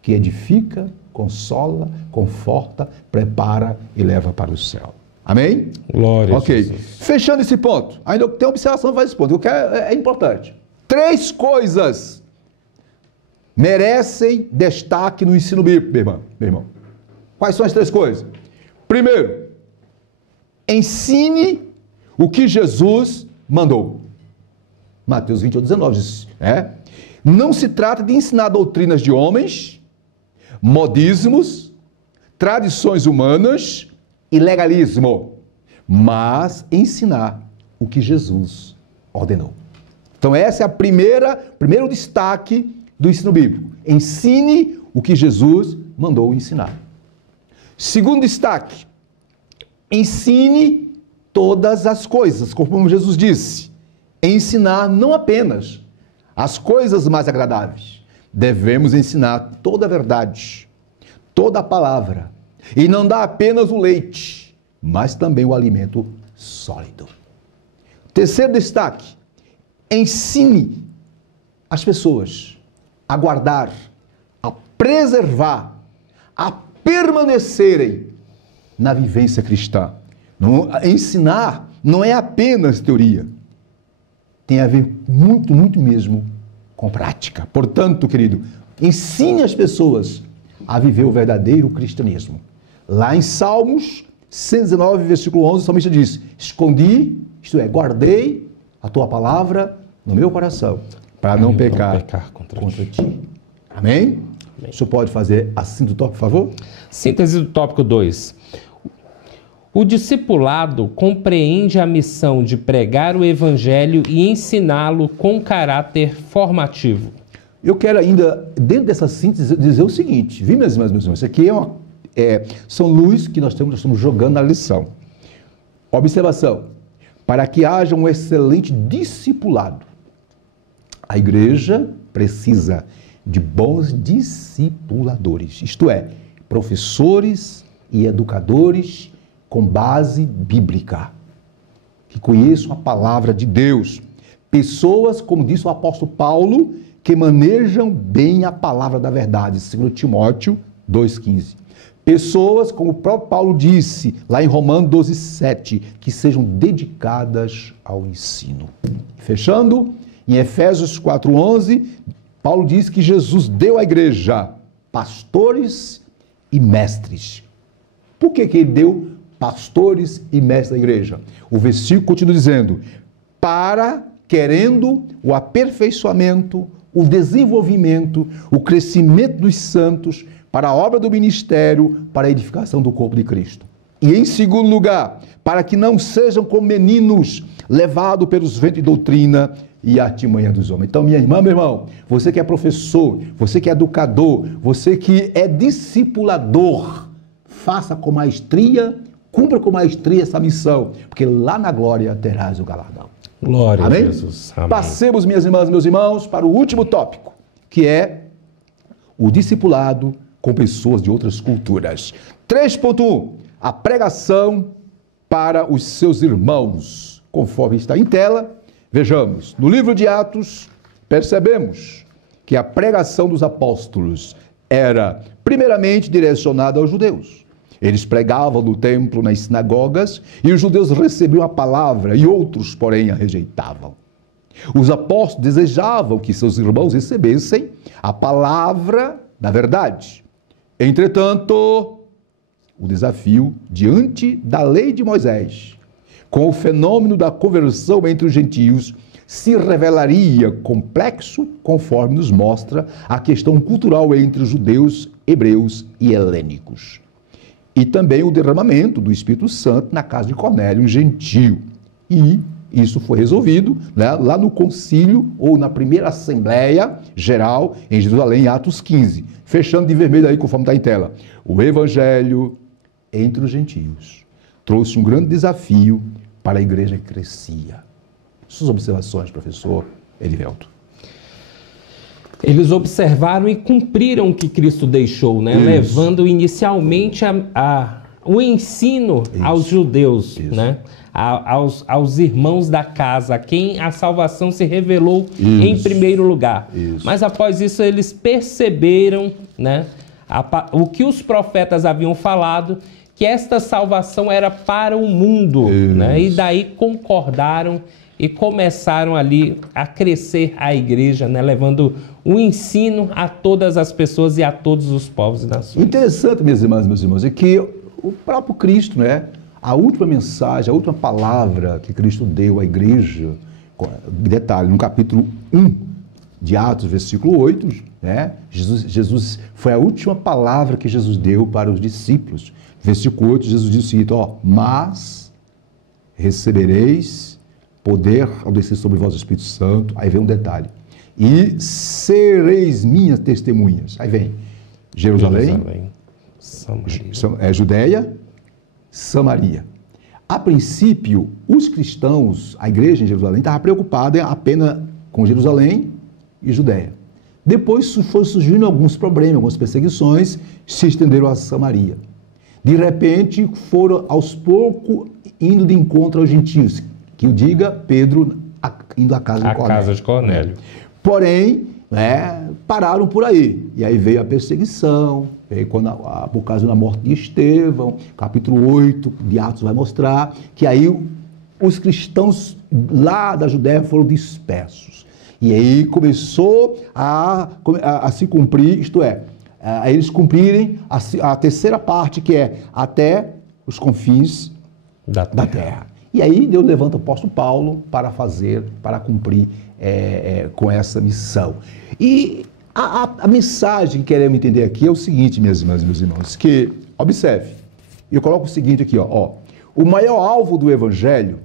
que edifica, consola, conforta, prepara e leva para o céu. Amém? Glória a Ok. Jesus. Fechando esse ponto, ainda tem observação para esse ponto, que é importante. 3 coisas merecem destaque no ensino bíblico, meu irmão. Quais são as 3 coisas? Primeiro, ensine o que Jesus mandou. Mateus 28:19 diz, não se trata de ensinar doutrinas de homens, modismos, tradições humanas e legalismo, mas ensinar o que Jesus ordenou. Então essa é primeiro destaque do ensino bíblico. Ensine o que Jesus mandou ensinar. Segundo destaque, ensine todas as coisas, como Jesus disse. Ensinar não apenas as coisas mais agradáveis. Devemos ensinar toda a verdade, toda a palavra. E não dar apenas o leite, mas também o alimento sólido. Terceiro destaque, ensine as pessoas a guardar, a preservar, a permanecerem na vivência cristã. Ensinar não é apenas teoria, tem a ver muito mesmo com prática. Portanto, querido, ensine as pessoas a viver o verdadeiro cristianismo. Lá em Salmos 119, versículo 11, o salmista diz: escondi, isto é, guardei a tua palavra no meu coração, para não pecar contra ti. Amém? Amém? O senhor pode fazer a síntese do tópico, por favor? Síntese do tópico 2. O discipulado compreende a missão de pregar o evangelho e ensiná-lo com caráter formativo. Eu quero ainda, dentro dessa síntese, dizer o seguinte, viu, meus irmãos, isso aqui são luz que nós estamos jogando na lição. Observação, para que haja um excelente discipulado, a igreja precisa de bons discipuladores, isto é, professores e educadores com base bíblica, que conheçam a palavra de Deus. Pessoas, como disse o apóstolo Paulo, que manejam bem a palavra da verdade, 2 Timóteo 2,15. Pessoas, como o próprio Paulo disse, lá em Romanos 12,7, que sejam dedicadas ao ensino. Fechando, em Efésios 4,11, Paulo diz que Jesus deu à igreja pastores e mestres. Por que ele deu pastores e mestres da igreja? O versículo continua dizendo, querendo o aperfeiçoamento, o desenvolvimento, o crescimento dos santos, para a obra do ministério, para a edificação do corpo de Cristo. E em segundo lugar, para que não sejam como meninos, levados pelos ventos de doutrina e artimanha dos homens. Então, minha irmã, meu irmão, você que é professor, você que é educador, você que é discipulador, faça com maestria, cumpra com maestria essa missão, porque lá na glória terás o galardão. Glória Amém? a Jesus. Amém. Passemos, minhas irmãs e meus irmãos, para o último tópico, que é o discipulado com pessoas de outras culturas. 3.1. A pregação para os seus irmãos. Conforme está em tela, vejamos, no livro de Atos, percebemos que a pregação dos apóstolos era primeiramente direcionada aos judeus. Eles pregavam no templo, nas sinagogas, e os judeus recebiam a palavra, e outros, porém, a rejeitavam. Os apóstolos desejavam que seus irmãos recebessem a palavra da verdade. Entretanto, o desafio diante da lei de Moisés, com o fenômeno da conversão entre os gentios, se revelaria complexo, conforme nos mostra a questão cultural entre os judeus, hebreus e helênicos. E também o derramamento do Espírito Santo na casa de Cornélio, um gentio. E isso foi resolvido, né, lá no concílio, ou na primeira Assembleia Geral, em Jerusalém, em Atos 15. Fechando de vermelho aí, conforme está em tela. O Evangelho entre os gentios trouxe um grande desafio para a igreja que crescia. Suas observações, professor Elivelto. Eles observaram e cumpriram o que Cristo deixou, né? Levando inicialmente o ensino aos judeus, né? Aos irmãos da casa, a quem a salvação se revelou em primeiro lugar. Mas após isso eles perceberam, né, o que os profetas haviam falado, que esta salvação era para o mundo, né? E daí concordaram e começaram ali a crescer a igreja, né? Levando o ensino a todas as pessoas e a todos os povos e nações. Interessante, minhas irmãs e meus irmãos, é que o próprio Cristo, né? A última mensagem, a última palavra que Cristo deu à igreja, detalhe, no capítulo 1 de Atos, versículo 8, né? Jesus foi a última palavra que Jesus deu para os discípulos. Versículo 8, Jesus disse o seguinte, mas recebereis poder ao descer sobre vós o Espírito Santo, aí vem um detalhe, e sereis minhas testemunhas, aí vem Jerusalém, Judeia, Samaria. A princípio, os cristãos, a igreja em Jerusalém, estava preocupada apenas com Jerusalém e Judeia. Depois foram surgindo alguns problemas, algumas perseguições, se estenderam a Samaria. De repente, foram aos poucos indo de encontro aos gentios, que o diga Pedro indo à casa de Cornélio. Casa de Cornélio. Porém, né, pararam por aí. E aí veio a perseguição, veio por causa da morte de Estevão, capítulo 8 de Atos vai mostrar que aí os cristãos lá da Judéia foram dispersos. E aí começou a se cumprir, isto é, a eles cumprirem a terceira parte, que é até os confins da terra. E aí Deus levanta o apóstolo Paulo para cumprir com essa missão. E a mensagem que queremos entender aqui é o seguinte, minhas irmãs e meus irmãos, que, observe, eu coloco o seguinte aqui, o maior alvo do Evangelho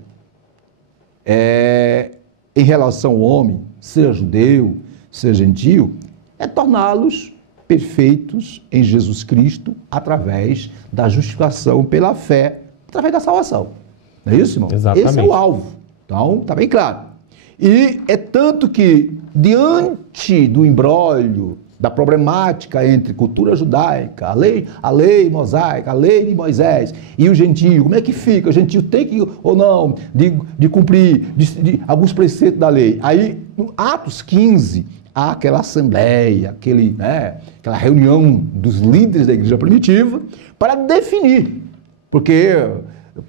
em relação ao homem, seja judeu, seja gentio, é torná-los perfeitos em Jesus Cristo através da justificação pela fé, através da salvação. Não é isso, irmão? Exatamente. Esse é o alvo. Então, está bem claro. E é tanto que, diante do imbróglio, da problemática entre cultura judaica, a lei mosaica, a lei de Moisés e o gentio, como é que fica? O gentio tem que, ou não, de cumprir de alguns preceitos da lei. Aí, no Atos 15, há aquela assembleia, aquela reunião dos líderes da igreja primitiva para definir, porque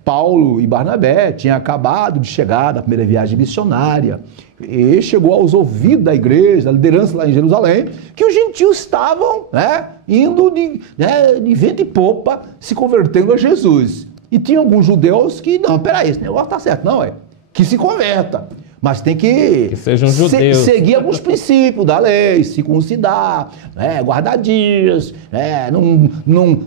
Paulo e Barnabé tinham acabado de chegar da primeira viagem missionária e chegou aos ouvidos da igreja, da liderança lá em Jerusalém, que os gentios estavam indo de vento e popa, se convertendo a Jesus. E tinha alguns judeus que, não, peraí, esse negócio está certo, não, que se converta. Mas tem que sejam judeus. Seguir alguns princípios da lei, circuncidar, guardar dias,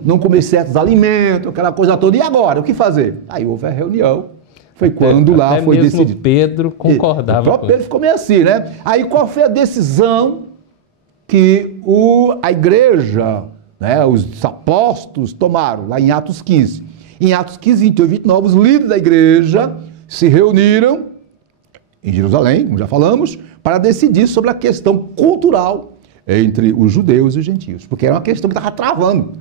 não comer certos alimentos, aquela coisa toda. E agora, o que fazer? Aí houve a reunião, foi quando lá foi decidido. Pedro concordava. O próprio Pedro ficou meio assim, né? Aí qual foi a decisão que a igreja, os apóstolos tomaram, lá em Atos 15? Em Atos 15, 28 e 29, os líderes da igreja se reuniram em Jerusalém, como já falamos, para decidir sobre a questão cultural entre os judeus e os gentios, porque era uma questão que estava travando.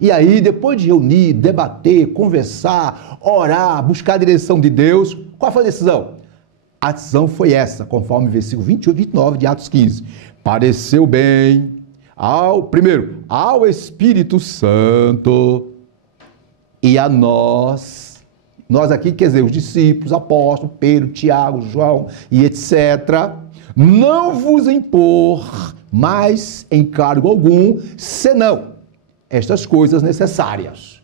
E aí, depois de reunir, debater, conversar, orar, buscar a direção de Deus, qual foi a decisão? A decisão foi essa, conforme o versículo 28 e 29 de Atos 15. Pareceu bem, primeiro, ao Espírito Santo e a nós aqui, quer dizer, os discípulos, apóstolos, Pedro, Tiago, João e etc., não vos impor mais encargo algum, senão estas coisas necessárias.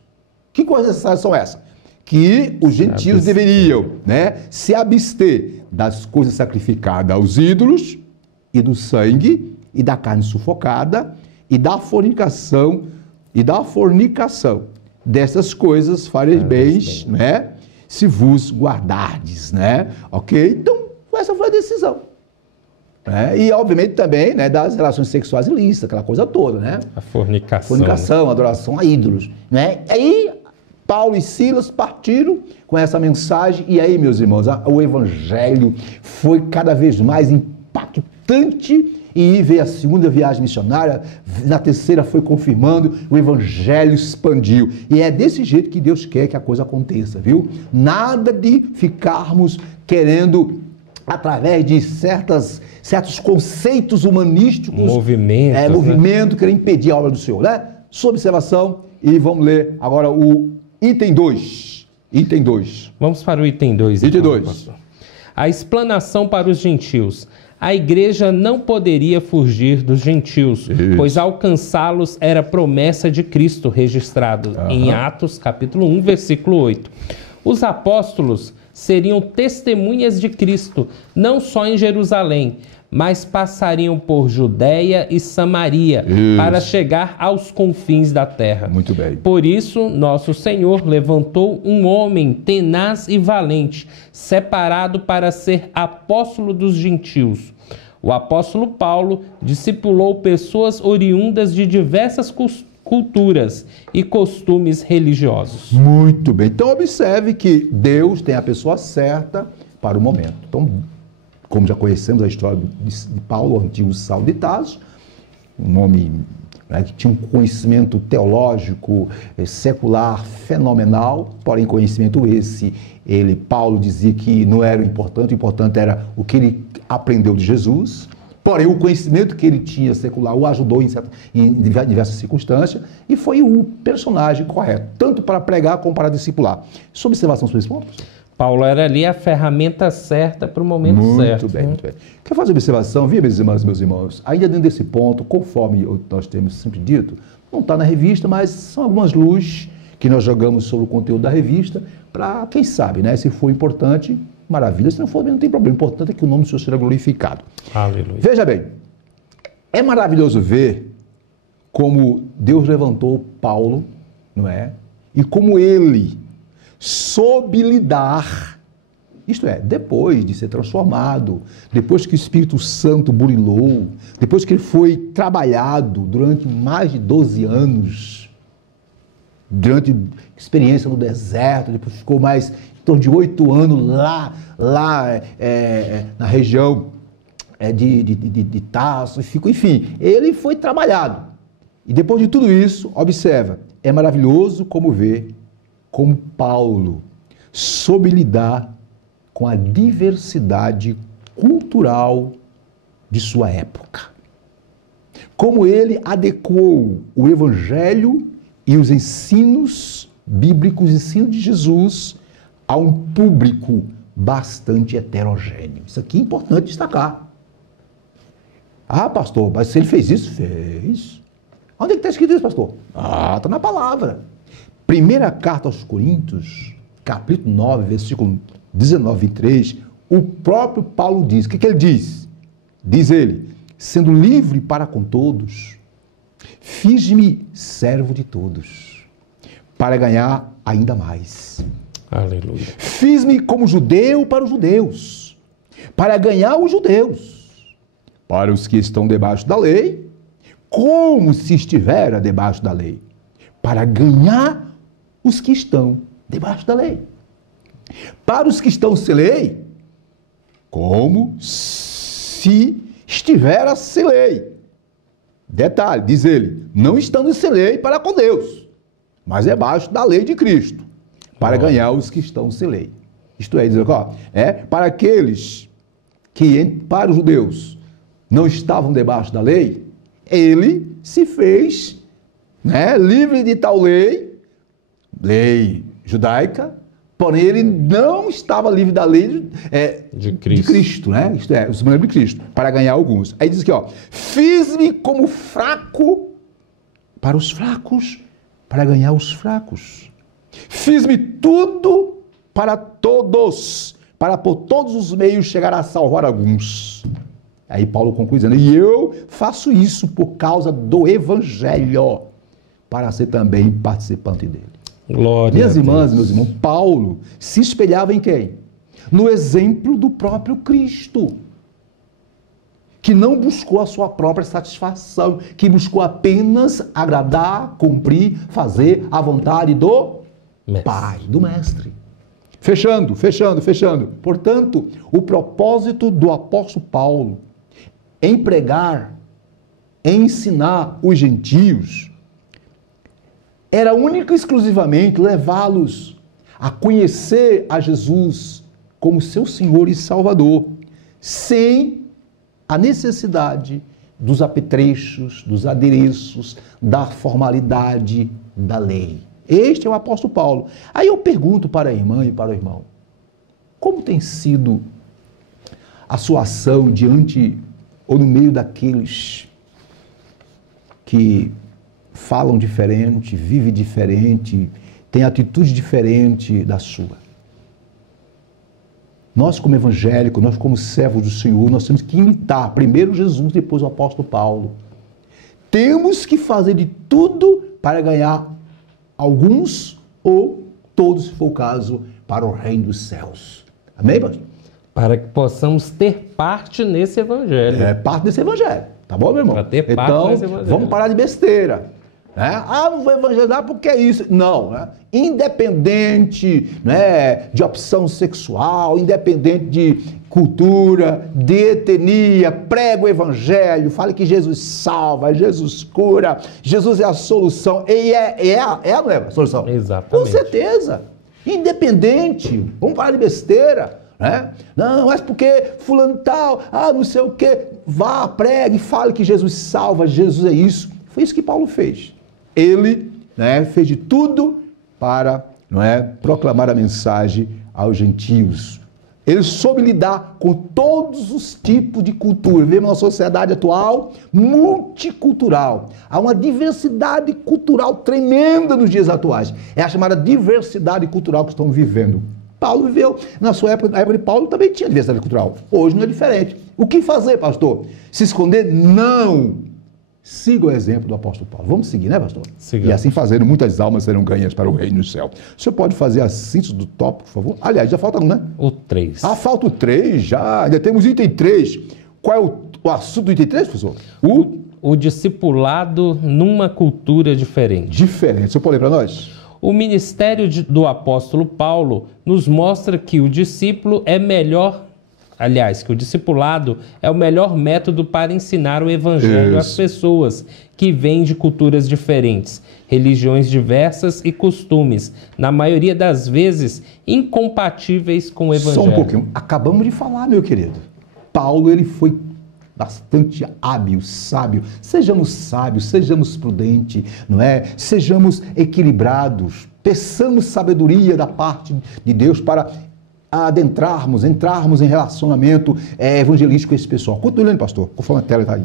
Que coisas necessárias são essas? Que os gentios deveriam, se abster das coisas sacrificadas aos ídolos e do sangue e da carne sufocada e da fornicação dessas coisas fareis bem, se vos guardardes, ok? Então, essa foi a decisão. E, obviamente, também das relações sexuais ilícitas, aquela coisa toda, A fornicação. Fornicação, adoração a ídolos, Aí, Paulo e Silas partiram com essa mensagem, e aí, meus irmãos, o evangelho foi cada vez mais impactante, e veio a segunda viagem missionária, na terceira foi confirmando, o evangelho expandiu. E é desse jeito que Deus quer que a coisa aconteça, viu? Nada de ficarmos querendo, através de certos conceitos humanísticos, movimento, querer impedir a obra do Senhor, Sua observação, e vamos ler agora o item 2. Item 2. Vamos para o item 2. Item 2. A explanação para os gentios. A igreja não poderia fugir dos gentios, pois alcançá-los era promessa de Cristo, registrado em Atos, capítulo 1, versículo 8. Os apóstolos seriam testemunhas de Cristo, não só em Jerusalém, mas passariam por Judeia e Samaria para chegar aos confins da terra. Muito bem. Por isso, nosso Senhor levantou um homem tenaz e valente, separado para ser apóstolo dos gentios. O apóstolo Paulo discipulou pessoas oriundas de diversas culturas e costumes religiosos. Muito bem. Então, observe que Deus tem a pessoa certa para o momento. Então, como já conhecemos a história de Paulo, o antigo Saulo de Tarso, um homem que tinha um conhecimento teológico, secular, fenomenal, porém conhecimento esse, Paulo dizia que não era o importante era o que ele aprendeu de Jesus, porém o conhecimento que ele tinha secular o ajudou em diversas circunstâncias, e foi o personagem correto, tanto para pregar como para discipular. Sua observação sobre esse ponto? Paulo era ali a ferramenta certa para o momento certo. Muito bem. Quer fazer observação? Viu, minhas irmãs e meus irmãos? Ainda dentro desse ponto, conforme nós temos sempre dito, não está na revista, mas são algumas luzes que nós jogamos sobre o conteúdo da revista para, quem sabe, se for importante, maravilha. Se não for, não tem problema. O importante é que o nome do Senhor seja glorificado. Aleluia. Veja bem, é maravilhoso ver como Deus levantou Paulo, não é? E como ele soube lidar, isto é, depois de ser transformado, depois que o Espírito Santo burilou, depois que ele foi trabalhado durante mais de 12 anos, durante experiência no deserto, depois ficou mais em torno de 8 anos lá na região de Tarso, enfim, ele foi trabalhado. E depois de tudo isso, observa, é maravilhoso como ver como Paulo soube lidar com a diversidade cultural de sua época. Como ele adequou o Evangelho e os ensinos bíblicos, ensinos de Jesus, a um público bastante heterogêneo. Isso aqui é importante destacar. Ah, pastor, mas se ele fez isso? Fez. Onde é que está escrito isso, pastor? Ah, está na palavra. Primeira carta aos Coríntios, capítulo 9, versículo 19 e 3, o próprio Paulo diz. O que ele diz? Diz ele, sendo livre para com todos, fiz-me servo de todos, para ganhar ainda mais. Aleluia. Fiz-me como judeu para os judeus, para ganhar os judeus, para os que estão debaixo da lei, como se estivera debaixo da lei, para ganhar os que estão debaixo da lei. Para os que estão sem lei, como se estivera sem lei. Detalhe, diz ele, não estando sem lei para com Deus, mas debaixo da lei de Cristo, para ganhar os que estão sem lei. Isto é, dizer, para aqueles que, para os judeus, não estavam debaixo da lei, ele se fez livre de tal lei, lei judaica, porém ele não estava livre da lei de Cristo, né? Isto é, os mandamentos de Cristo, para ganhar alguns. Aí diz aqui, ó, fiz-me como fraco para os fracos, para ganhar os fracos. Fiz-me tudo para todos, para por todos os meios chegar a salvar alguns. Aí Paulo conclui dizendo, e eu faço isso por causa do Evangelho, para ser também participante dele. Glória Minhas a irmãs, Deus. meus irmãos, Paulo se espelhava em quem? No exemplo do próprio Cristo, que não buscou a sua própria satisfação, que buscou apenas agradar, cumprir, fazer a vontade do Pai, do Mestre. Fechando. Portanto, o propósito do apóstolo Paulo em pregar, em ensinar os gentios, era único e exclusivamente levá-los a conhecer a Jesus como seu Senhor e Salvador, sem a necessidade dos apetrechos, dos adereços, da formalidade da lei. Este é o apóstolo Paulo. Aí eu pergunto para a irmã e para o irmão, como tem sido a sua ação diante ou no meio daqueles que falam diferente, vivem diferente, têm atitude diferente da sua? Nós, como evangélicos, nós como servos do Senhor, nós temos que imitar primeiro Jesus, depois o apóstolo Paulo. Temos que fazer de tudo para ganhar alguns ou todos, se for o caso, para o reino dos céus. Amém, pastor? Para que possamos ter parte nesse evangelho. É parte desse evangelho. Tá bom, meu irmão? Para ter parte então, nesse evangelho. Vamos parar de besteira. Né? Ah, não vou evangelizar porque é isso. Não, né? Independente, né, de opção sexual, independente de cultura, de etnia, prega o evangelho, fale que Jesus salva, Jesus cura, Jesus é a solução. E não é a solução? Exatamente. Com certeza. Independente. Vamos parar de besteira. Né? Não, mas porque fulano tal, não sei o quê. Vá, pregue, fale que Jesus salva, Jesus é isso. Foi isso que Paulo fez. Ele, né, fez de tudo para, não é, proclamar a mensagem aos gentios. Ele soube lidar com todos os tipos de cultura. Vivemos uma sociedade atual multicultural. Há uma diversidade cultural tremenda nos dias atuais. É a chamada diversidade cultural que estamos vivendo. Paulo viveu, na sua época, na época de Paulo também tinha diversidade cultural. Hoje não é diferente. O que fazer, pastor? Se esconder? Não! Siga o exemplo do apóstolo Paulo. Vamos seguir, né, pastor? Sigamos. E assim fazendo, muitas almas serão ganhas para o reino do céu. O senhor pode fazer a síntese do tópico, por favor? Aliás, já falta um, né? O 3. Falta o 3 já. Ainda temos o item 3. Qual é o assunto do item 3, professor? O discipulado numa cultura diferente. Diferente. O senhor pode ler para nós? O ministério do apóstolo Paulo nos mostra que o discípulo é melhor, que o discipulado é o melhor método para ensinar o evangelho às pessoas que vêm de culturas diferentes, religiões diversas e costumes, na maioria das vezes incompatíveis com o evangelho. Só um pouquinho. Acabamos de falar, meu querido. Paulo, ele foi bastante hábil, sábio. Sejamos sábios, sejamos prudentes, não é? Sejamos equilibrados, peçamos sabedoria da parte de Deus para entrarmos em relacionamento evangelístico com esse pessoal. Continue lendo, pastor. Conforme a tela está aí.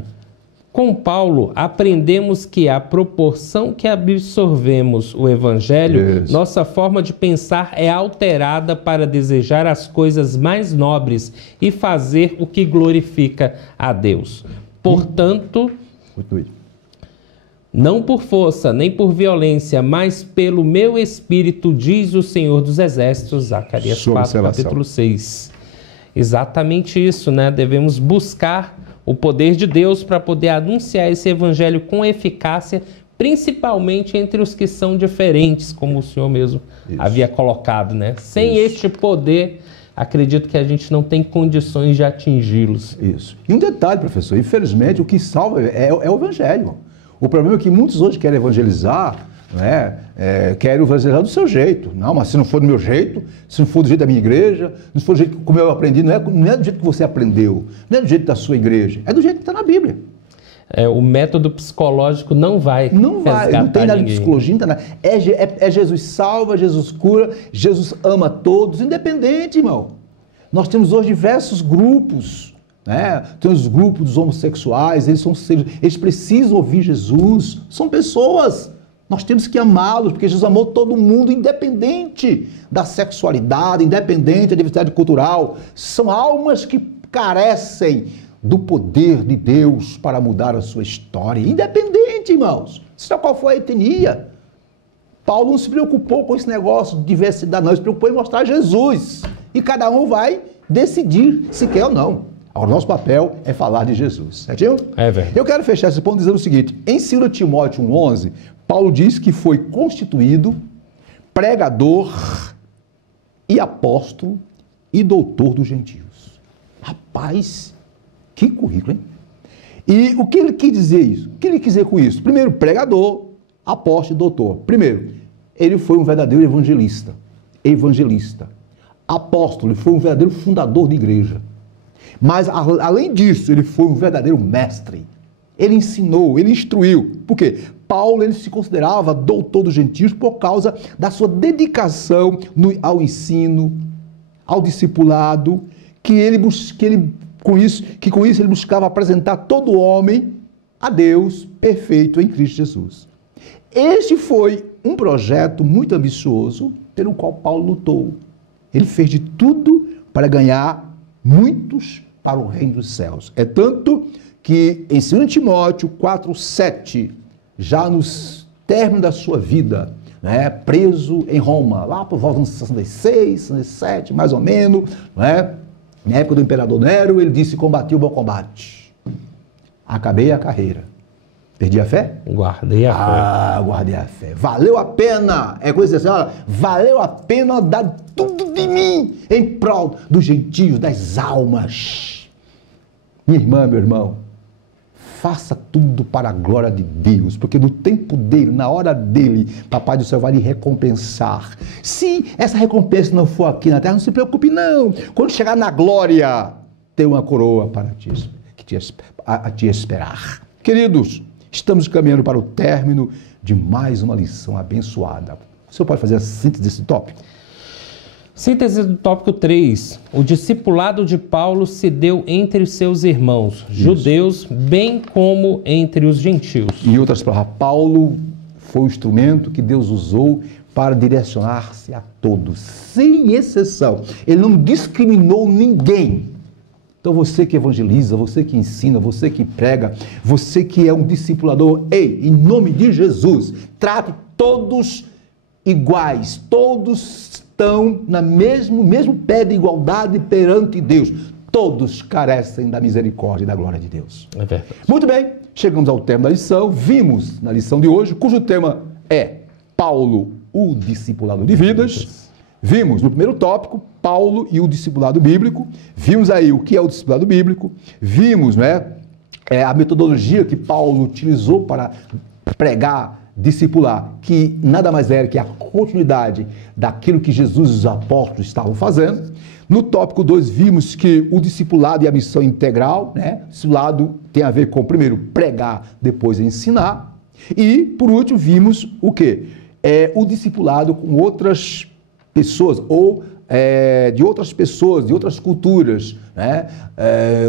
Com Paulo, aprendemos que à proporção que absorvemos o evangelho, nossa forma de pensar é alterada para desejar as coisas mais nobres e fazer o que glorifica a Deus. Portanto, não por força, nem por violência, mas pelo meu espírito, diz o Senhor dos Exércitos, Zacarias 4, capítulo 6. Exatamente isso, né? Devemos buscar o poder de Deus para poder anunciar esse evangelho com eficácia, principalmente entre os que são diferentes, como o Senhor mesmo havia colocado, né? Sem este poder, acredito que a gente não tem condições de atingi-los. Isso. E um detalhe, professor, infelizmente o que salva é o evangelho. O problema é que muitos hoje querem evangelizar, né? Querem evangelizar do seu jeito. Não, mas se não for do meu jeito, se não for do jeito da minha igreja, se não for do jeito como eu aprendi, não é do jeito que você aprendeu, não é do jeito da sua igreja, é do jeito que está na Bíblia. o método psicológico não vai Não tem nada de psicologia, não tem nada. É Jesus salva, Jesus cura, Jesus ama todos, independente, irmão. Nós temos hoje diversos grupos, né? Temos os grupos dos homossexuais, eles precisam ouvir Jesus, são pessoas. Nós temos que amá-los, porque Jesus amou todo mundo, independente da sexualidade, independente da diversidade cultural. São almas que carecem do poder de Deus para mudar a sua história. Independente, irmãos. Seja qual for a etnia. Paulo não se preocupou com esse negócio de diversidade, não. Ele se preocupou em mostrar Jesus. E cada um vai decidir se quer ou não. Agora, o nosso papel é falar de Jesus. Certinho? É verdade. Eu quero fechar esse ponto dizendo o seguinte. Em 2 Timóteo 1,11, Paulo diz que foi constituído pregador e apóstolo e doutor dos gentios. Rapaz, que currículo, hein? E o que ele quis dizer isso? O que ele quis dizer com isso? Primeiro, pregador, apóstolo e doutor. Primeiro, ele foi um verdadeiro evangelista. Apóstolo, ele foi um verdadeiro fundador de igreja. Mas, além disso, ele foi um verdadeiro mestre. Ele ensinou, ele instruiu. Por quê? Paulo, ele se considerava doutor dos gentios por causa da sua dedicação ao ensino, ao discipulado, com isso ele buscava apresentar todo homem a Deus perfeito em Cristo Jesus. Este foi um projeto muito ambicioso pelo qual Paulo lutou. Ele fez de tudo para ganhar muitos para o reino dos céus. É tanto que em 2 Timóteo 4,7, já nos términos da sua vida, né, preso em Roma, lá por volta de 66, 67, mais ou menos, né, na época do imperador Nero, ele disse: combati o bom combate, acabei a carreira. Perdi a fé? Guardei a fé. Guardei a fé. Valeu a pena. É coisa assim, olha, valeu a pena dar tudo de mim em prol dos gentios, das almas. Minha irmã, meu irmão, faça tudo para a glória de Deus, porque no tempo dele, na hora dele, Papai do Céu vai lhe recompensar. Se essa recompensa não for aqui na terra, não se preocupe não. Quando chegar na glória, tem uma coroa para te esperar. Queridos, estamos caminhando para o término de mais uma lição abençoada. O senhor pode fazer a síntese desse tópico? Síntese do tópico 3. O discipulado de Paulo se deu entre os seus irmãos, judeus, bem como entre os gentios. Em outras palavras, Paulo foi o instrumento que Deus usou para direcionar-se a todos, sem exceção. Ele não discriminou ninguém. Então você que evangeliza, você que ensina, você que prega, você que é um discipulador, ei, em nome de Jesus, trate todos iguais, todos estão no mesmo pé de igualdade perante Deus. Todos carecem da misericórdia e da glória de Deus. É verdade. Muito bem, chegamos ao tema da lição, vimos na lição de hoje, cujo tema é Paulo, o discipulador de vidas. Vimos no primeiro tópico, Paulo e o discipulado bíblico. Vimos aí o que é o discipulado bíblico. Vimos, né, a metodologia que Paulo utilizou para pregar, discipular, que nada mais era que a continuidade daquilo que Jesus e os apóstolos estavam fazendo. No tópico 2, vimos que o discipulado e a missão integral, né? O discipulado tem a ver com, primeiro, pregar, depois ensinar. E, por último, vimos o quê? O discipulado com outras pessoas, ou de outras pessoas, de outras culturas, né?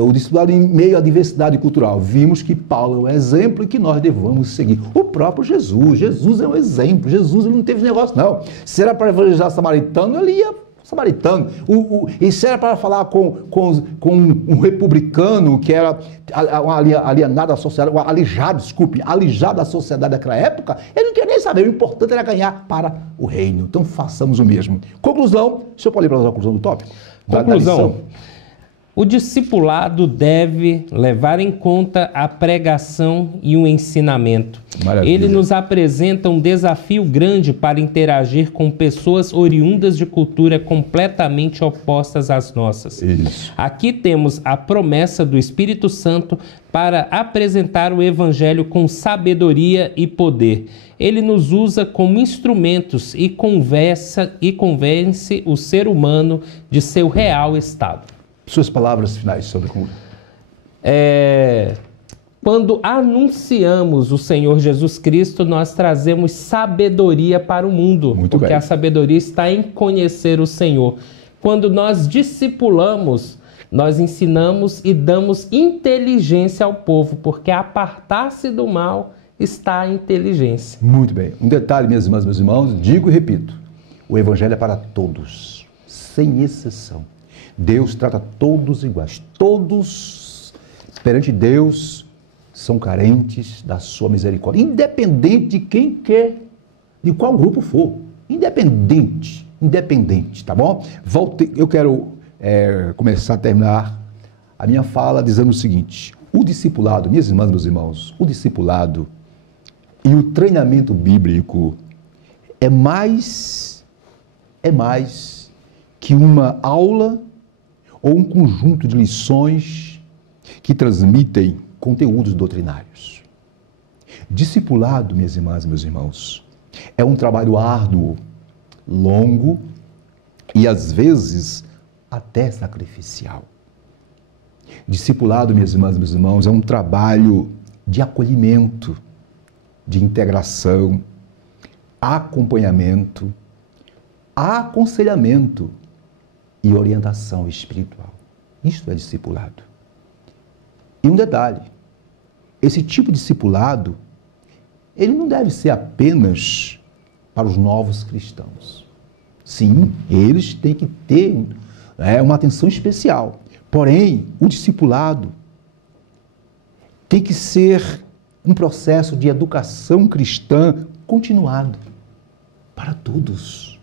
O discipulado em meio à diversidade cultural. Vimos que Paulo é um exemplo e que nós devemos seguir. O próprio Jesus é um exemplo. Jesus ele não teve negócio, não. Se era para evangelizar samaritano, ele ia samaritano. E se era para falar com um republicano que era alienado à sociedade, alijado da sociedade daquela época, ele não queria nem saber. O importante era ganhar para o reino. Então façamos o mesmo. Conclusão, o senhor pode ir para a conclusão do tópico? Conclusão. O discipulado deve levar em conta a pregação e o ensinamento. Maravilha. Ele nos apresenta um desafio grande para interagir com pessoas oriundas de cultura completamente opostas às nossas. Isso. Aqui temos a promessa do Espírito Santo para apresentar o Evangelho com sabedoria e poder. Ele nos usa como instrumentos e convence o ser humano de seu real estado. Suas palavras finais sobre como... Quando anunciamos o Senhor Jesus Cristo, nós trazemos sabedoria para o mundo, Muito porque bem. a sabedoria está em conhecer o Senhor. Quando nós discipulamos, nós ensinamos e damos inteligência ao povo, porque apartar-se do mal está a inteligência. Muito bem. Um detalhe, minhas irmãs, meus irmãos, digo e repito, o Evangelho é para todos, sem exceção. Deus trata todos iguais. Todos, perante Deus, são carentes da sua misericórdia, independente de quem quer, de qual grupo for. Independente, tá bom? Eu quero começar a terminar a minha fala dizendo o seguinte: o discipulado, minhas irmãs, meus irmãos, o discipulado e o treinamento bíblico é mais que uma aula ou um conjunto de lições que transmitem conteúdos doutrinários. Discipulado, minhas irmãs e meus irmãos, é um trabalho árduo, longo e às vezes até sacrificial. Discipulado, minhas irmãs e meus irmãos, é um trabalho de acolhimento, de integração, acompanhamento, aconselhamento e orientação espiritual. Isto é discipulado. E um detalhe, esse tipo de discipulado, ele não deve ser apenas para os novos cristãos. Sim, eles têm que ter uma atenção especial. Porém, o discipulado tem que ser um processo de educação cristã continuado para todos.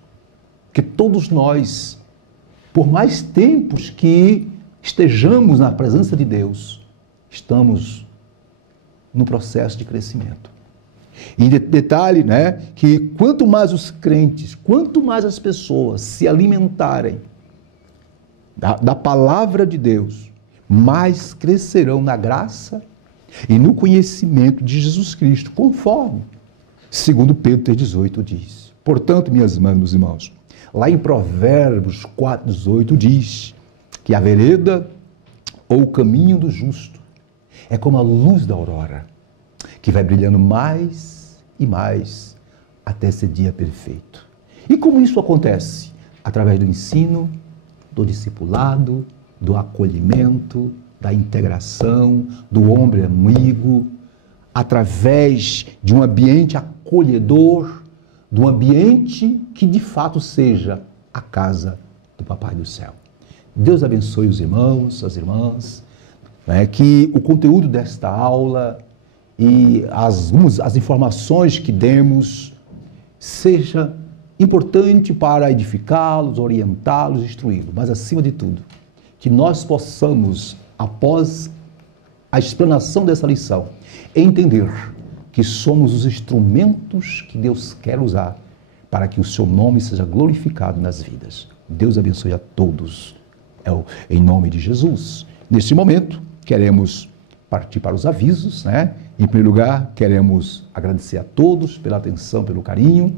Porque todos nós, por mais tempos que estejamos na presença de Deus, estamos no processo de crescimento. E detalhe, que quanto mais os crentes, quanto mais as pessoas se alimentarem da palavra de Deus, mais crescerão na graça e no conhecimento de Jesus Cristo, conforme 2 Pedro 3,18 diz. Portanto, minhas irmãs, meus irmãos, lá em Provérbios 4,18 diz que a vereda ou o caminho do justo é como a luz da aurora, que vai brilhando mais e mais até ser dia perfeito. E como isso acontece? Através do ensino, do discipulado, do acolhimento, da integração, do ombro amigo, através de um ambiente acolhedor, de um ambiente que de fato seja a casa do Papai do Céu. Deus abençoe os irmãos, as irmãs, que o conteúdo desta aula e as informações que demos seja importante para edificá-los, orientá-los, instruí-los, mas acima de tudo, que nós possamos, após a explanação dessa lição, entender que somos os instrumentos que Deus quer usar para que o seu nome seja glorificado nas vidas. Deus abençoe a todos, em nome de Jesus. Neste momento, queremos partir para os avisos, Em primeiro lugar, queremos agradecer a todos pela atenção, pelo carinho,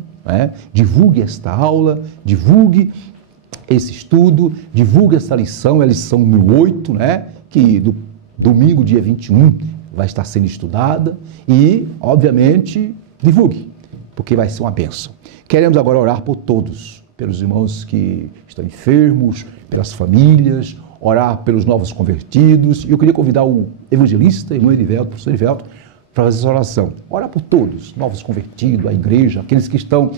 Divulgue esta aula, divulgue esse estudo, divulgue essa lição, é a lição número 8, que do domingo, dia 21, vai estar sendo estudada e, obviamente, divulgue, porque vai ser uma bênção. Queremos agora orar por todos, pelos irmãos que estão enfermos, pelas famílias, orar pelos novos convertidos. E eu queria convidar o evangelista, irmão Erivelto, professor Erivelto, para fazer essa oração. Orar por todos, novos convertidos, a igreja, aqueles que estão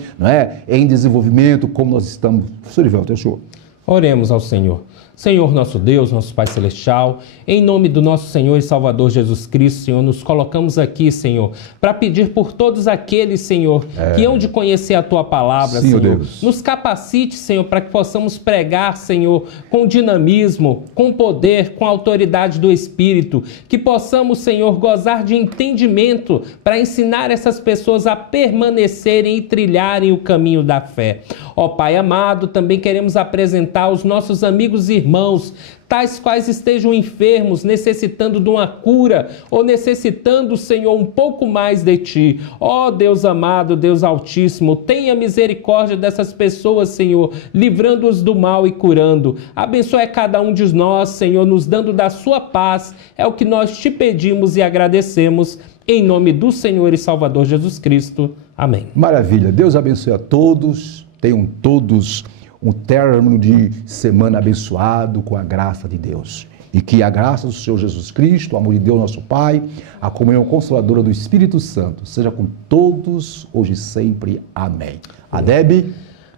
em desenvolvimento, como nós estamos. Professor Erivelto, é o senhor. Oremos ao Senhor. Senhor nosso Deus, nosso Pai Celestial, em nome do nosso Senhor e Salvador Jesus Cristo, Senhor, nos colocamos aqui, Senhor, para pedir por todos aqueles, Senhor, que hão de conhecer a Tua palavra, Sim, Senhor. Deus. Nos capacite, Senhor, para que possamos pregar, Senhor, com dinamismo, com poder, com autoridade do Espírito, que possamos, Senhor, gozar de entendimento para ensinar essas pessoas a permanecerem e trilharem o caminho da fé. Ó Pai amado, também queremos apresentar os nossos amigos e irmãos tais quais estejam enfermos, necessitando de uma cura, ou necessitando, Senhor, um pouco mais de Ti. Ó Deus amado, Deus altíssimo, tenha misericórdia dessas pessoas, Senhor, livrando-os do mal e curando. Abençoe cada um de nós, Senhor, nos dando da Sua paz. É o que nós Te pedimos e agradecemos, em nome do Senhor e Salvador Jesus Cristo. Amém. Maravilha. Deus abençoe a todos. Tenham todos um término de semana abençoado com a graça de Deus. E que a graça do Senhor Jesus Cristo, o amor de Deus nosso Pai, a comunhão consoladora do Espírito Santo, seja com todos, hoje e sempre. Amém. Adebe.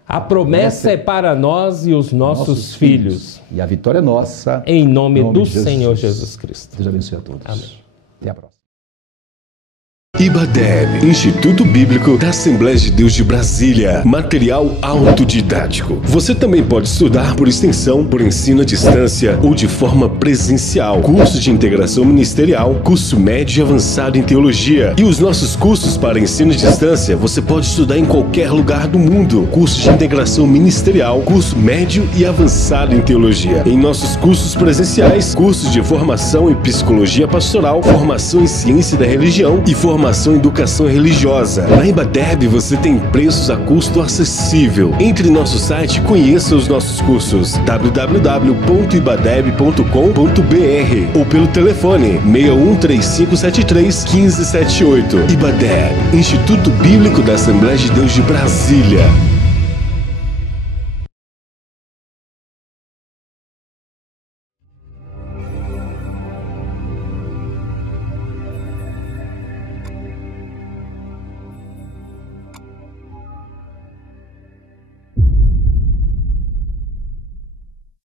A promessa é para nós e os nossos filhos. E a vitória é nossa. Em nome do Senhor Jesus Cristo. Deus abençoe a todos. Amém. Até a próxima. IBADEB, Instituto Bíblico da Assembleia de Deus de Brasília. Material autodidático. Você também pode estudar por extensão, por ensino à distância ou de forma presencial. Curso de integração ministerial, curso médio e avançado em teologia. E os nossos cursos para ensino à distância, você pode estudar em qualquer lugar do mundo. Curso de integração ministerial, curso médio e avançado em teologia. Em nossos cursos presenciais, cursos de formação em psicologia pastoral, formação em ciência da religião e formação em educação religiosa. Na IBADEB você tem preços a custo acessível. Entre no nosso site e conheça os nossos cursos www.ibadeb.com.br ou pelo telefone 613573 1578. IBADEB, Instituto Bíblico da Assembleia de Deus de Brasília.